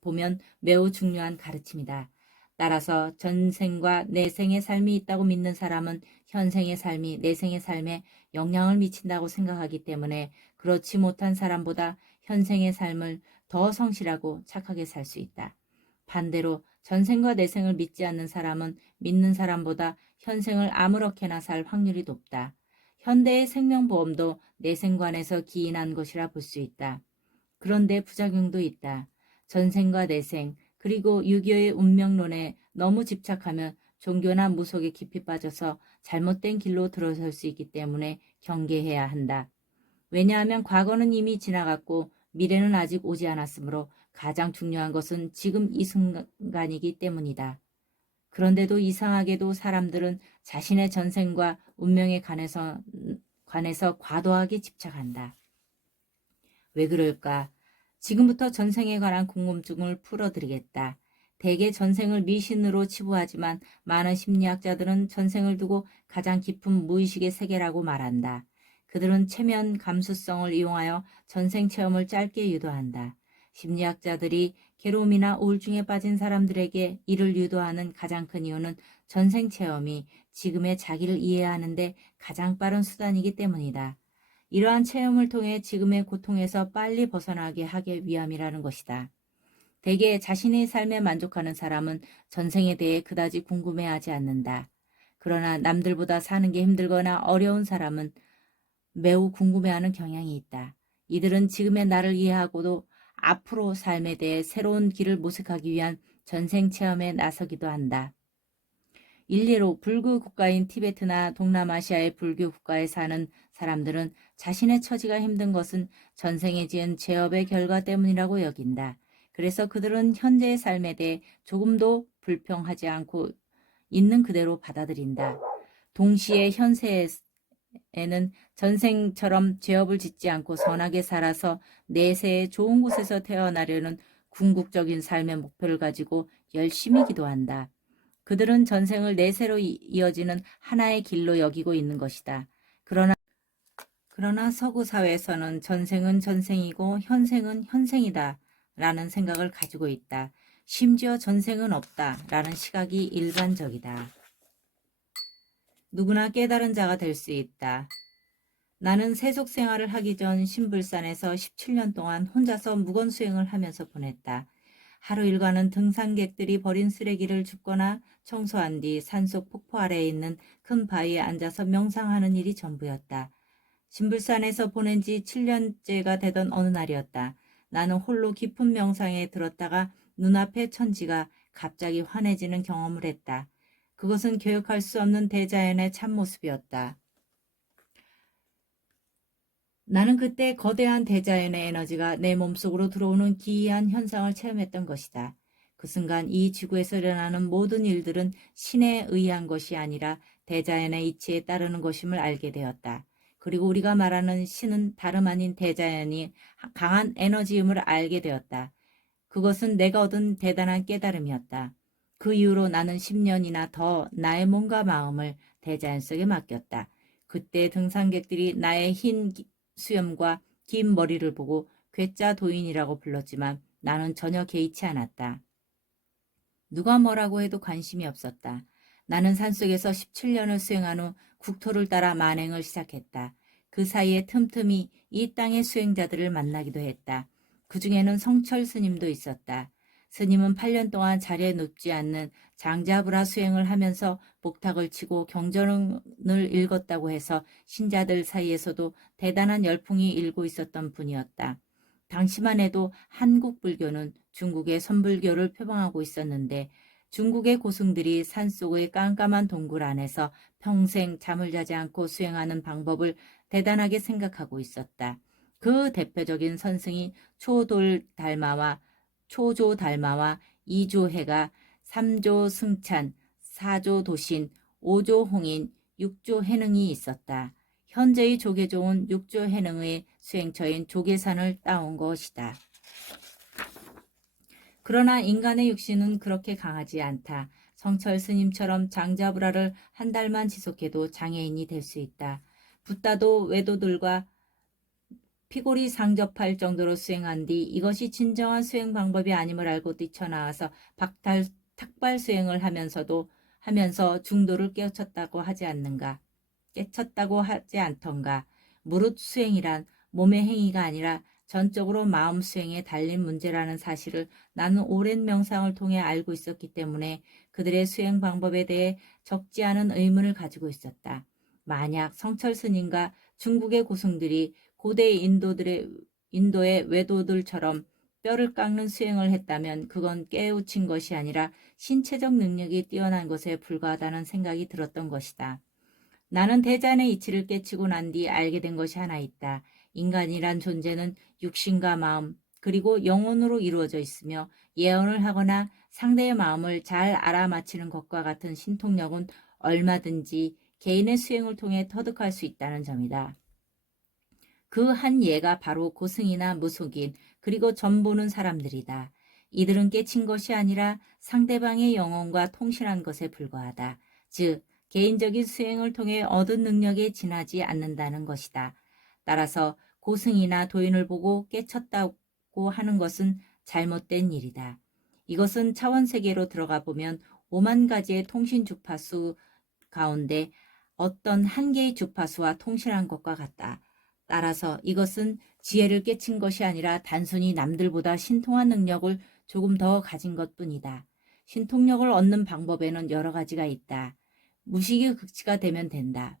보면 매우 중요한 가르침이다. 따라서 전생과 내생의 삶이 있다고 믿는 사람은 현생의 삶이 내생의 삶에 영향을 미친다고 생각하기 때문에 그렇지 못한 사람보다 현생의 삶을 더 성실하고 착하게 살 수 있다. 반대로 전생과 내생을 믿지 않는 사람은 믿는 사람보다 현생을 아무렇게나 살 확률이 높다. 현대의 생명보험도 내생관에서 기인한 것이라 볼 수 있다. 그런데 부작용도 있다. 전생과 내생, 그리고 유교의 운명론에 너무 집착하면 종교나 무속에 깊이 빠져서 잘못된 길로 들어설 수 있기 때문에 경계해야 한다. 왜냐하면 과거는 이미 지나갔고 미래는 아직 오지 않았으므로 가장 중요한 것은 지금 이 순간이기 때문이다. 그런데도 이상하게도 사람들은 자신의 전생과 운명에 관해서 과도하게 집착한다. 왜 그럴까? 지금부터 전생에 관한 궁금증을 풀어드리겠다. 대개 전생을 미신으로 치부하지만 많은 심리학자들은 전생을 두고 가장 깊은 무의식의 세계라고 말한다. 그들은 체면 감수성을 이용하여 전생 체험을 짧게 유도한다. 심리학자들이 괴로움이나 우울증에 빠진 사람들에게 이를 유도하는 가장 큰 이유는 전생 체험이 지금의 자기를 이해하는데 가장 빠른 수단이기 때문이다. 이러한 체험을 통해 지금의 고통에서 빨리 벗어나게 하기 위함이라는 것이다. 대개 자신의 삶에 만족하는 사람은 전생에 대해 그다지 궁금해하지 않는다. 그러나 남들보다 사는 게 힘들거나 어려운 사람은 매우 궁금해하는 경향이 있다. 이들은 지금의 나를 이해하고도 앞으로 삶에 대해 새로운 길을 모색하기 위한 전생 체험에 나서기도 한다. 일례로 불교 국가인 티베트나 동남아시아의 불교 국가에 사는 사람들은 자신의 처지가 힘든 것은 전생에 지은 죄업의 결과 때문이라고 여긴다. 그래서 그들은 현재의 삶에 대해 조금도 불평하지 않고 있는 그대로 받아들인다. 동시에 현세에는 전생처럼 죄업을 짓지 않고 선하게 살아서 내세에 좋은 곳에서 태어나려는 궁극적인 삶의 목표를 가지고 열심히 기도한다. 그들은 전생을 내세로 이어지는 하나의 길로 여기고 있는 것이다. 그러나 서구 사회에서는 전생은 전생이고 현생은 현생이다 라는 생각을 가지고 있다. 심지어 전생은 없다 라는 시각이 일반적이다. 누구나 깨달은 자가 될 수 있다. 나는 세속 생활을 하기 전 신불산에서 17년 동안 혼자서 무건 수행을 하면서 보냈다. 하루 일과는 등산객들이 버린 쓰레기를 줍거나 청소한 뒤 산속 폭포 아래에 있는 큰 바위에 앉아서 명상하는 일이 전부였다. 신불산에서 보낸 지 7년째가 되던 어느 날이었다. 나는 홀로 깊은 명상에 들었다가 눈앞의 천지가 갑자기 환해지는 경험을 했다. 그것은 교육할 수 없는 대자연의 참모습이었다. 나는 그때 거대한 대자연의 에너지가 내 몸속으로 들어오는 기이한 현상을 체험했던 것이다. 그 순간 이 지구에서 일어나는 모든 일들은 신에 의한 것이 아니라 대자연의 이치에 따르는 것임을 알게 되었다. 그리고 우리가 말하는 신은 다름 아닌 대자연이 강한 에너지임을 알게 되었다. 그것은 내가 얻은 대단한 깨달음이었다. 그 이후로 나는 10년이나 더 나의 몸과 마음을 대자연 속에 맡겼다. 그때 등산객들이 나의 흰 수염과 긴 머리를 보고 괴짜 도인이라고 불렀지만 나는 전혀 개의치 않았다. 누가 뭐라고 해도 관심이 없었다. 나는 산속에서 17년을 수행한 후 국토를 따라 만행을 시작했다. 그 사이에 틈틈이 이 땅의 수행자들을 만나기도 했다. 그 중에는 성철 스님도 있었다. 스님은 8년 동안 자리에 눕지 않는 장자부라 수행을 하면서 복탁을 치고 경전을 읽었다고 해서 신자들 사이에서도 대단한 열풍이 일고 있었던 분이었다. 당시만 해도 한국 불교는 중국의 선불교를 표방하고 있었는데 중국의 고승들이 산속의 깜깜한 동굴 안에서 평생 잠을 자지 않고 수행하는 방법을 대단하게 생각하고 있었다. 그 대표적인 선승이 초조달마와 이조해가 3조 승찬, 4조 도신, 5조 홍인, 6조 해능이 있었다. 현재의 조계종은 6조 해능의 수행처인 조계산을 따온 것이다. 그러나 인간의 육신은 그렇게 강하지 않다. 성철 스님처럼 장자불화를 한 달만 지속해도 장애인이 될 수 있다. 붓다도 외도들과 피골이 상접할 정도로 수행한 뒤 이것이 진정한 수행 방법이 아님을 알고 뛰쳐나와서 탁발 수행을 하면서 중도를 깨쳤다고 하지 않던가. 무릇 수행이란 몸의 행위가 아니라 전적으로 마음 수행에 달린 문제라는 사실을 나는 오랜 명상을 통해 알고 있었기 때문에 그들의 수행 방법에 대해 적지 않은 의문을 가지고 있었다. 만약 성철 스님과 중국의 고승들이 고대 인도의 외도들처럼 뼈를 깎는 수행을 했다면 그건 깨우친 것이 아니라 신체적 능력이 뛰어난 것에 불과하다는 생각이 들었던 것이다. 나는 대자연의 이치를 깨치고 난 뒤 알게 된 것이 하나 있다. 인간이란 존재는 육신과 마음 그리고 영혼으로 이루어져 있으며 예언을 하거나 상대의 마음을 잘 알아맞히는 것과 같은 신통력은 얼마든지 개인의 수행을 통해 터득할 수 있다는 점이다. 그 한 예가 바로 고승이나 무속인 그리고 점 보는 사람들이다. 이들은 깨친 것이 아니라 상대방의 영혼과 통신한 것에 불과하다. 즉 개인적인 수행을 통해 얻은 능력에 지나지 않는다는 것이다. 따라서 고승이나 도인을 보고 깨쳤다고 하는 것은 잘못된 일이다. 이것은 차원세계로 들어가 보면 5만 가지의 통신 주파수 가운데 어떤 한 개의 주파수와 통신한 것과 같다. 따라서 이것은 지혜를 깨친 것이 아니라 단순히 남들보다 신통한 능력을 조금 더 가진 것뿐이다. 신통력을 얻는 방법에는 여러 가지가 있다. 무식이 극치가 되면 된다.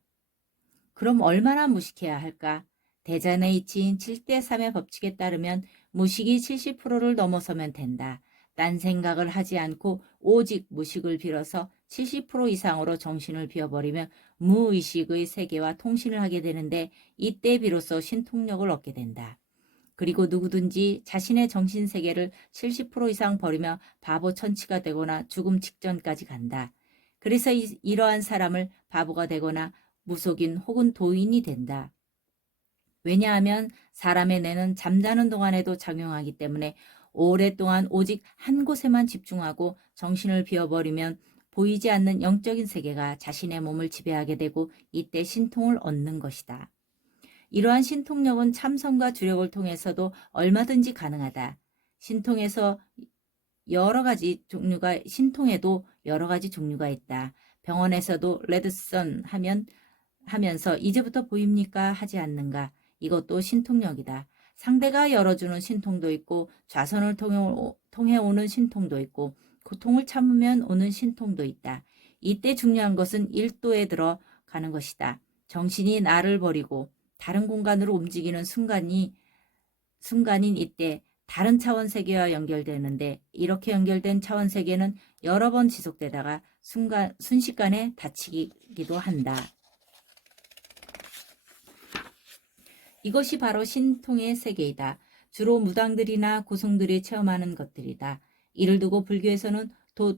그럼 얼마나 무식해야 할까? 대전의 이치인 7대3의 법칙에 따르면 무식이 70%를 넘어서면 된다. 딴 생각을 하지 않고 오직 무식을 빌어서 70% 이상으로 정신을 비워버리면 무의식의 세계와 통신을 하게 되는데 이때 비로소 신통력을 얻게 된다. 그리고 누구든지 자신의 정신세계를 70% 이상 버리며 바보 천치가 되거나 죽음 직전까지 간다. 그래서 이러한 사람을 바보가 되거나 무속인 혹은 도인이 된다. 왜냐하면 사람의 뇌는 잠자는 동안에도 작용하기 때문에 오랫동안 오직 한 곳에만 집중하고 정신을 비워버리면 보이지 않는 영적인 세계가 자신의 몸을 지배하게 되고 이때 신통을 얻는 것이다. 이러한 신통력은 참선과 주력을 통해서도 얼마든지 가능하다. 신통에도 여러 가지 종류가 있다. 병원에서도 레드선 하면서 이제부터 보입니까? 하지 않는가? 이것도 신통력이다. 상대가 열어주는 신통도 있고 좌선을 통해 오는 신통도 있고 고통을 참으면 오는 신통도 있다. 이때 중요한 것은 일도에 들어가는 것이다. 정신이 나를 버리고 다른 공간으로 움직이는 순간인 이때 다른 차원 세계와 연결되는데 이렇게 연결된 차원 세계는 여러 번 지속되다가 순식간에 닫히기도 한다. 이것이 바로 신통의 세계이다. 주로 무당들이나 고승들이 체험하는 것들이다. 이를 두고 불교에서는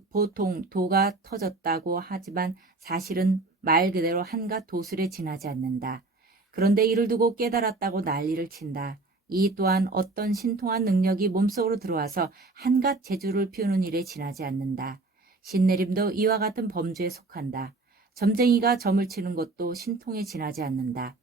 보통 도가 터졌다고 하지만 사실은 말 그대로 한갓 도술에 지나지 않는다. 그런데 이를 두고 깨달았다고 난리를 친다. 이 또한 어떤 신통한 능력이 몸속으로 들어와서 한갓 재주를 피우는 일에 지나지 않는다. 신내림도 이와 같은 범주에 속한다. 점쟁이가 점을 치는 것도 신통에 지나지 않는다.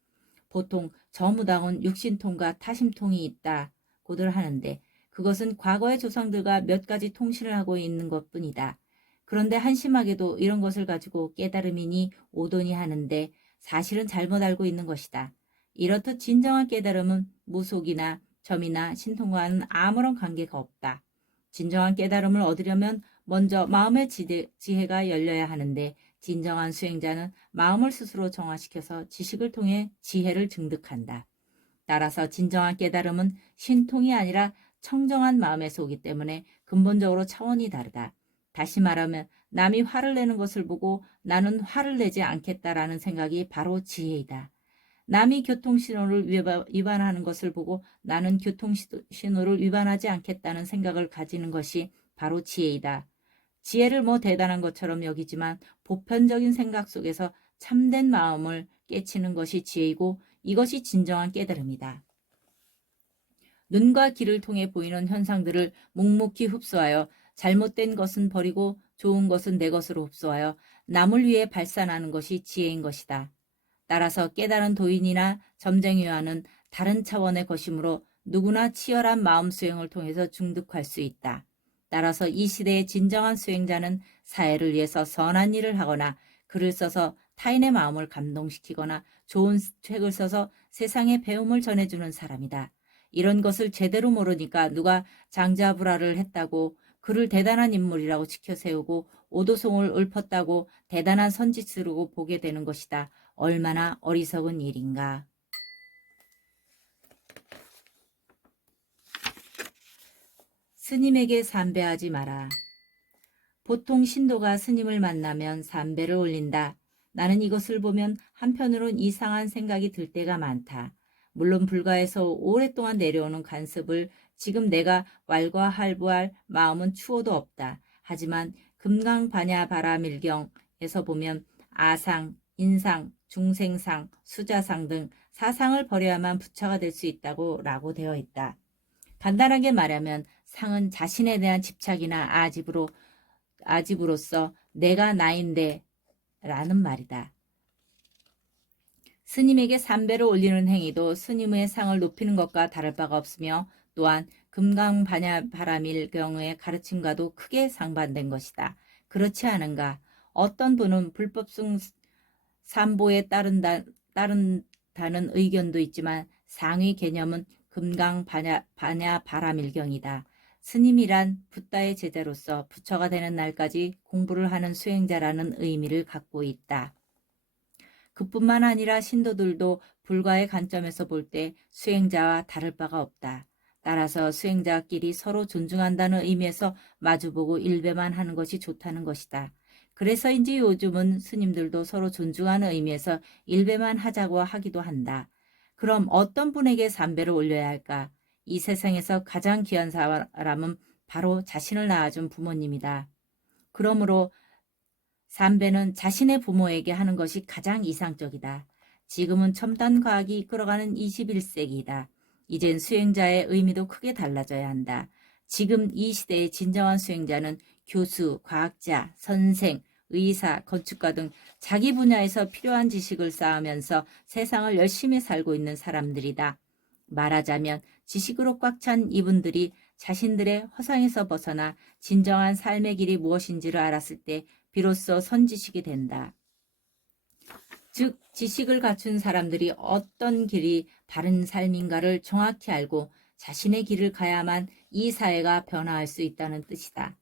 보통 저무당은 육신통과 타심통이 있다고들 하는데 그것은 과거의 조상들과 몇 가지 통신을 하고 있는 것뿐이다. 그런데 한심하게도 이런 것을 가지고 깨달음이니 오도니 하는데 사실은 잘못 알고 있는 것이다. 이렇듯 진정한 깨달음은 무속이나 점이나 신통과는 아무런 관계가 없다. 진정한 깨달음을 얻으려면 먼저 마음의 지혜가 열려야 하는데 진정한 수행자는 마음을 스스로 정화시켜서 지식을 통해 지혜를 증득한다. 따라서 진정한 깨달음은 신통이 아니라 청정한 마음에서 오기 때문에 근본적으로 차원이 다르다. 다시 말하면 남이 화를 내는 것을 보고 나는 화를 내지 않겠다라는 생각이 바로 지혜이다. 남이 교통신호를 위반하는 것을 보고 나는 교통신호를 위반하지 않겠다는 생각을 가지는 것이 바로 지혜이다. 지혜를 대단한 것처럼 여기지만 보편적인 생각 속에서 참된 마음을 깨치는 것이 지혜이고 이것이 진정한 깨달음이다. 눈과 귀를 통해 보이는 현상들을 묵묵히 흡수하여 잘못된 것은 버리고 좋은 것은 내 것으로 흡수하여 남을 위해 발산하는 것이 지혜인 것이다. 따라서 깨달은 도인이나 점쟁이와는 다른 차원의 것이므로 누구나 치열한 마음 수행을 통해서 중득할 수 있다. 따라서 이 시대의 진정한 수행자는 사회를 위해서 선한 일을 하거나 글을 써서 타인의 마음을 감동시키거나 좋은 책을 써서 세상에 배움을 전해주는 사람이다. 이런 것을 제대로 모르니까 누가 장자불화를 했다고 그를 대단한 인물이라고 지켜세우고 오도송을 읊었다고 대단한 선짓으로 보게 되는 것이다. 얼마나 어리석은 일인가. 스님에게 삼배하지 마라. 보통 신도가 스님을 만나면 삼배를 올린다. 나는 이것을 보면 한편으론 이상한 생각이 들 때가 많다. 물론 불가에서 오랫동안 내려오는 관습을 지금 내가 왈가할부할 마음은 추호도 없다. 하지만 금강반야바라밀경에서 보면 아상, 인상, 중생상, 수자상 등 사상을 버려야만 부처가 될 수 있다고 라고 되어 있다. 간단하게 말하면 상은 자신에 대한 집착이나 아집으로서 내가 나인데 라는 말이다. 스님에게 삼배를 올리는 행위도 스님의 상을 높이는 것과 다를 바가 없으며 또한 금강바람일 가르침과도 크게 상반된 것이다. 그렇지 않은가? 어떤 분은 불법승 삼보에 따른다는 의견도 있지만 상위 개념은 금강바람일경이다. 스님이란 붓다의 제자로서 부처가 되는 날까지 공부를 하는 수행자라는 의미를 갖고 있다. 그뿐만 아니라 신도들도 불가의 관점에서 볼 때 수행자와 다를 바가 없다. 따라서 수행자끼리 서로 존중한다는 의미에서 마주보고 일배만 하는 것이 좋다는 것이다. 그래서인지 요즘은 스님들도 서로 존중하는 의미에서 일배만 하자고 하기도 한다. 그럼 어떤 분에게 삼배를 올려야 할까? 이 세상에서 가장 귀한 사람은 바로 자신을 낳아준 부모님이다. 그러므로 삼배는 자신의 부모에게 하는 것이 가장 이상적이다. 지금은 첨단 과학이 이끌어가는 21세기이다. 이젠 수행자의 의미도 크게 달라져야 한다. 지금 이 시대의 진정한 수행자는 교수, 과학자, 선생, 의사, 건축가 등 자기 분야에서 필요한 지식을 쌓으면서 세상을 열심히 살고 있는 사람들이다. 말하자면 지식으로 꽉 찬 이분들이 자신들의 허상에서 벗어나 진정한 삶의 길이 무엇인지를 알았을 때 비로소 선지식이 된다. 즉 지식을 갖춘 사람들이 어떤 길이 바른 삶인가를 정확히 알고 자신의 길을 가야만 이 사회가 변화할 수 있다는 뜻이다.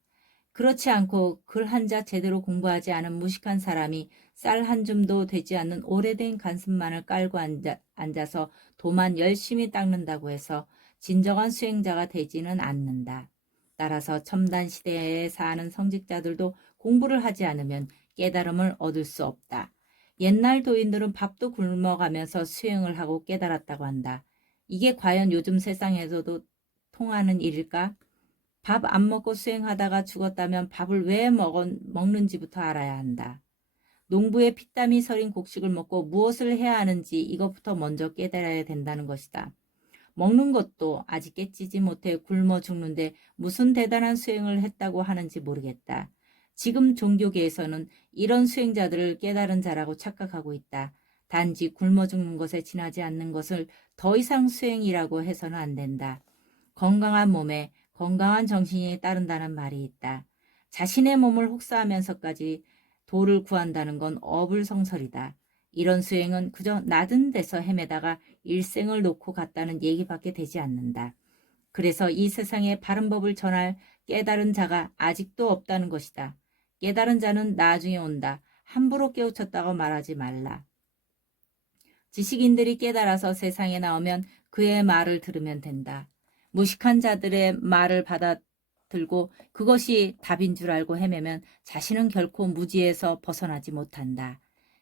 그렇지 않고 글 한자 제대로 공부하지 않은 무식한 사람이 쌀 한 줌도 되지 않는 오래된 간습만을 깔고 앉아서 도만 열심히 닦는다고 해서 진정한 수행자가 되지는 않는다. 따라서 첨단 시대에 사는 성직자들도 공부를 하지 않으면 깨달음을 얻을 수 없다. 옛날 도인들은 밥도 굶어가면서 수행을 하고 깨달았다고 한다. 이게 과연 요즘 세상에서도 통하는 일일까? 밥 안 먹고 수행하다가 죽었다면 밥을 왜 먹는지부터 알아야 한다. 농부의 피땀이 서린 곡식을 먹고 무엇을 해야 하는지 이것부터 먼저 깨달아야 된다는 것이다. 먹는 것도 아직 깨치지 못해 굶어 죽는데 무슨 대단한 수행을 했다고 하는지 모르겠다. 지금 종교계에서는 이런 수행자들을 깨달은 자라고 착각하고 있다. 단지 굶어 죽는 것에 지나지 않는 것을 더 이상 수행이라고 해서는 안 된다. 건강한 몸에 건강한 정신이 따른다는 말이 있다. 자신의 몸을 혹사하면서까지 도를 구한다는 건 어불성설이다. 이런 수행은 그저 낮은 데서 헤매다가 일생을 놓고 갔다는 얘기밖에 되지 않는다. 그래서 이 세상에 바른 법을 전할 깨달은 자가 아직도 없다는 것이다. 깨달은 자는 나중에 온다. 함부로 깨우쳤다고 말하지 말라. 지식인들이 깨달아서 세상에 나오면 그의 말을 들으면 된다. 무식한 자들의 말을 받아들고 그것이 답인 줄 알고 헤매면 자신은 결코 무지에서 벗어나지 못한다.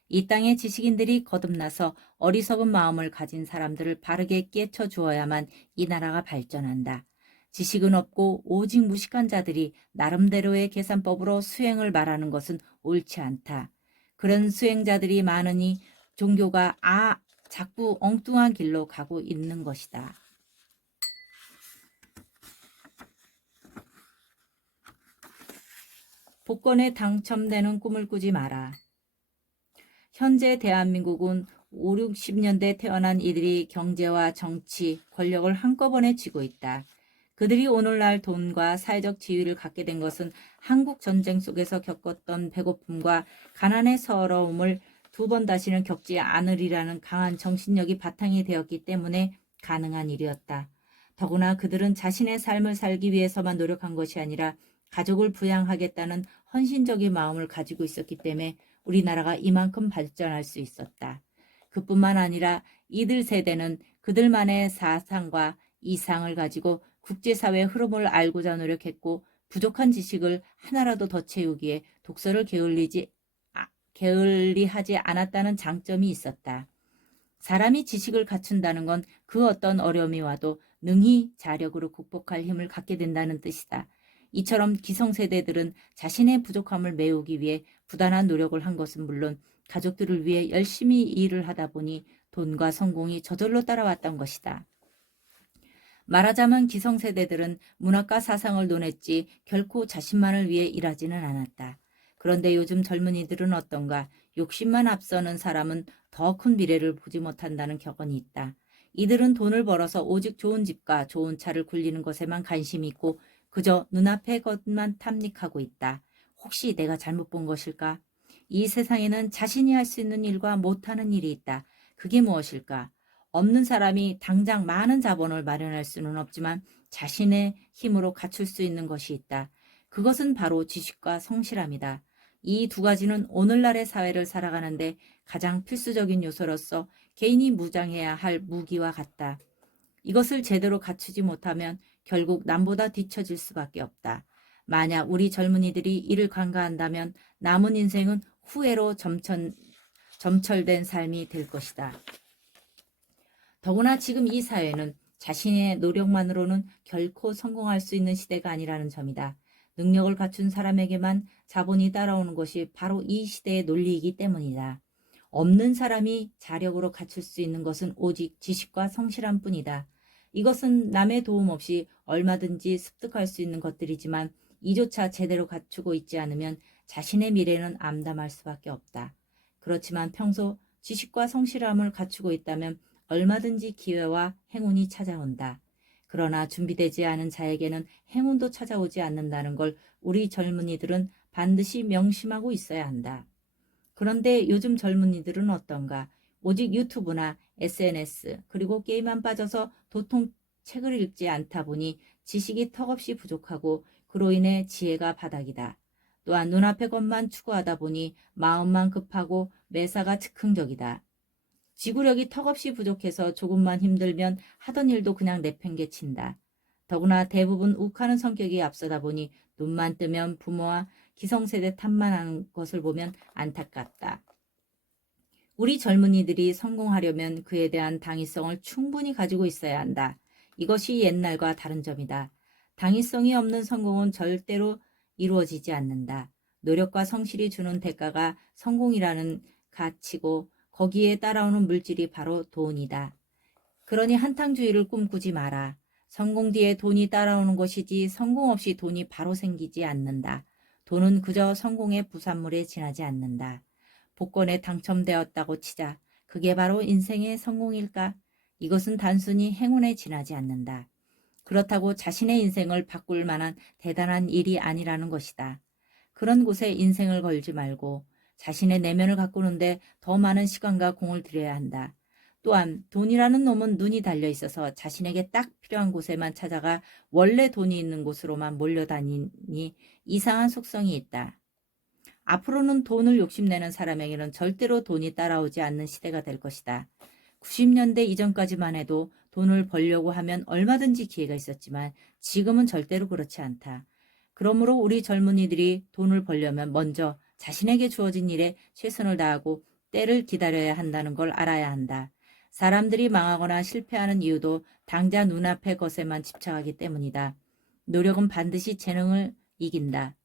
이 땅의 지식인들이 거듭나서 어리석은 마음을 가진 사람들을 바르게 깨쳐 주어야만 이 나라가 발전한다. 지식은 없고 오직 무식한 자들이 나름대로의 계산법으로 수행을 말하는 것은 옳지 않다. 그런 수행자들이 많으니 종교가 자꾸 엉뚱한 길로 가고 있는 것이다. 복권에 당첨되는 꿈을 꾸지 마라. 현재 대한민국은 5, 60년대 태어난 이들이 경제와 정치, 권력을 한꺼번에 쥐고 있다. 그들이 오늘날 돈과 사회적 지위를 갖게 된 것은 한국 전쟁 속에서 겪었던 배고픔과 가난의 서러움을 두 번 다시는 겪지 않으리라는 강한 정신력이 바탕이 되었기 때문에 가능한 일이었다. 더구나 그들은 자신의 삶을 살기 위해서만 노력한 것이 아니라 가족을 부양하겠다는 헌신적인 마음을 가지고 있었기 때문에 우리나라가 이만큼 발전할 수 있었다. 그뿐만 아니라 이들 세대는 그들만의 사상과 이상을 가지고 국제사회 흐름을 알고자 노력했고 부족한 지식을 하나라도 더 채우기에 독서를 게을리하지 않았다는 장점이 있었다. 사람이 지식을 갖춘다는 건 그 어떤 어려움이 와도 능히 자력으로 극복할 힘을 갖게 된다는 뜻이다. 이처럼 기성세대들은 자신의 부족함을 메우기 위해 부단한 노력을 한 것은 물론 가족들을 위해 열심히 일을 하다 보니 돈과 성공이 저절로 따라왔던 것이다. 말하자면 기성세대들은 문화과 사상을 논했지 결코 자신만을 위해 일하지는 않았다. 그런데 요즘 젊은이들은 어떤가? 욕심만 앞서는 사람은 더 큰 미래를 보지 못한다는 격언이 있다. 이들은 돈을 벌어서 오직 좋은 집과 좋은 차를 굴리는 것에만 관심이 있고 그저 눈앞의 것만 탐닉하고 있다. 혹시 내가 잘못 본 것일까? 이 세상에는 자신이 할 수 있는 일과 못하는 일이 있다. 그게 무엇일까? 없는 사람이 당장 많은 자본을 마련할 수는 없지만 자신의 힘으로 갖출 수 있는 것이 있다. 그것은 바로 지식과 성실함이다. 이 두 가지는 오늘날의 사회를 살아가는데 가장 필수적인 요소로서 개인이 무장해야 할 무기와 같다. 이것을 제대로 갖추지 못하면 결국 남보다 뒤처질 수밖에 없다. 만약 우리 젊은이들이 이를 간과한다면 남은 인생은 후회로 점철된 삶이 될 것이다. 더구나 지금 이 사회는 자신의 노력만으로는 결코 성공할 수 있는 시대가 아니라는 점이다. 능력을 갖춘 사람에게만 자본이 따라오는 것이 바로 이 시대의 논리이기 때문이다. 없는 사람이 자력으로 갖출 수 있는 것은 오직 지식과 성실함 뿐이다. 이것은 남의 도움 없이 얼마든지 습득할 수 있는 것들이지만 이조차 제대로 갖추고 있지 않으면 자신의 미래는 암담할 수밖에 없다. 그렇지만 평소 지식과 성실함을 갖추고 있다면 얼마든지 기회와 행운이 찾아온다. 그러나 준비되지 않은 자에게는 행운도 찾아오지 않는다는 걸 우리 젊은이들은 반드시 명심하고 있어야 한다. 그런데 요즘 젊은이들은 어떤가? 오직 유튜브나 SNS 그리고 게임만 빠져서 도통 책을 읽지 않다 보니 지식이 턱없이 부족하고 그로 인해 지혜가 바닥이다. 또한 눈앞의 것만 추구하다 보니 마음만 급하고 매사가 즉흥적이다. 지구력이 턱없이 부족해서 조금만 힘들면 하던 일도 그냥 내팽개친다. 더구나 대부분 욱하는 성격이 앞서다 보니 눈만 뜨면 부모와 기성세대 탓만하는 것을 보면 안타깝다. 우리 젊은이들이 성공하려면 그에 대한 당위성을 충분히 가지고 있어야 한다. 이것이 옛날과 다른 점이다. 당위성이 없는 성공은 절대로 이루어지지 않는다. 노력과 성실이 주는 대가가 성공이라는 가치고 거기에 따라오는 물질이 바로 돈이다. 그러니 한탕주의를 꿈꾸지 마라. 성공 뒤에 돈이 따라오는 것이지 성공 없이 돈이 바로 생기지 않는다. 돈은 그저 성공의 부산물에 지나지 않는다. 복권에 당첨되었다고 치자. 그게 바로 인생의 성공일까? 이것은 단순히 행운에 지나지 않는다. 그렇다고 자신의 인생을 바꿀 만한 대단한 일이 아니라는 것이다. 그런 곳에 인생을 걸지 말고 자신의 내면을 가꾸는데 더 많은 시간과 공을 들여야 한다. 또한 돈이라는 놈은 눈이 달려 있어서 자신에게 딱 필요한 곳에만 찾아가 원래 돈이 있는 곳으로만 몰려다니니 이상한 속성이 있다. 앞으로는 돈을 욕심내는 사람에게는 절대로 돈이 따라오지 않는 시대가 될 것이다. 90년대 이전까지만 해도 돈을 벌려고 하면 얼마든지 기회가 있었지만 지금은 절대로 그렇지 않다. 그러므로 우리 젊은이들이 돈을 벌려면 먼저 자신에게 주어진 일에 최선을 다하고 때를 기다려야 한다는 걸 알아야 한다. 사람들이 망하거나 실패하는 이유도 당장 눈앞의 것에만 집착하기 때문이다. 노력은 반드시 재능을 이긴다.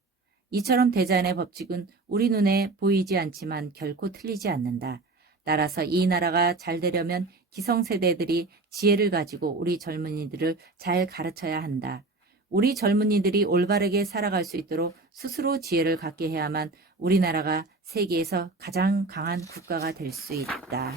이처럼 대자연의 법칙은 우리 눈에 보이지 않지만 결코 틀리지 않는다. 따라서 이 나라가 잘 되려면 기성세대들이 지혜를 가지고 우리 젊은이들을 잘 가르쳐야 한다. 우리 젊은이들이 올바르게 살아갈 수 있도록 스스로 지혜를 갖게 해야만 우리나라가 세계에서 가장 강한 국가가 될 수 있다.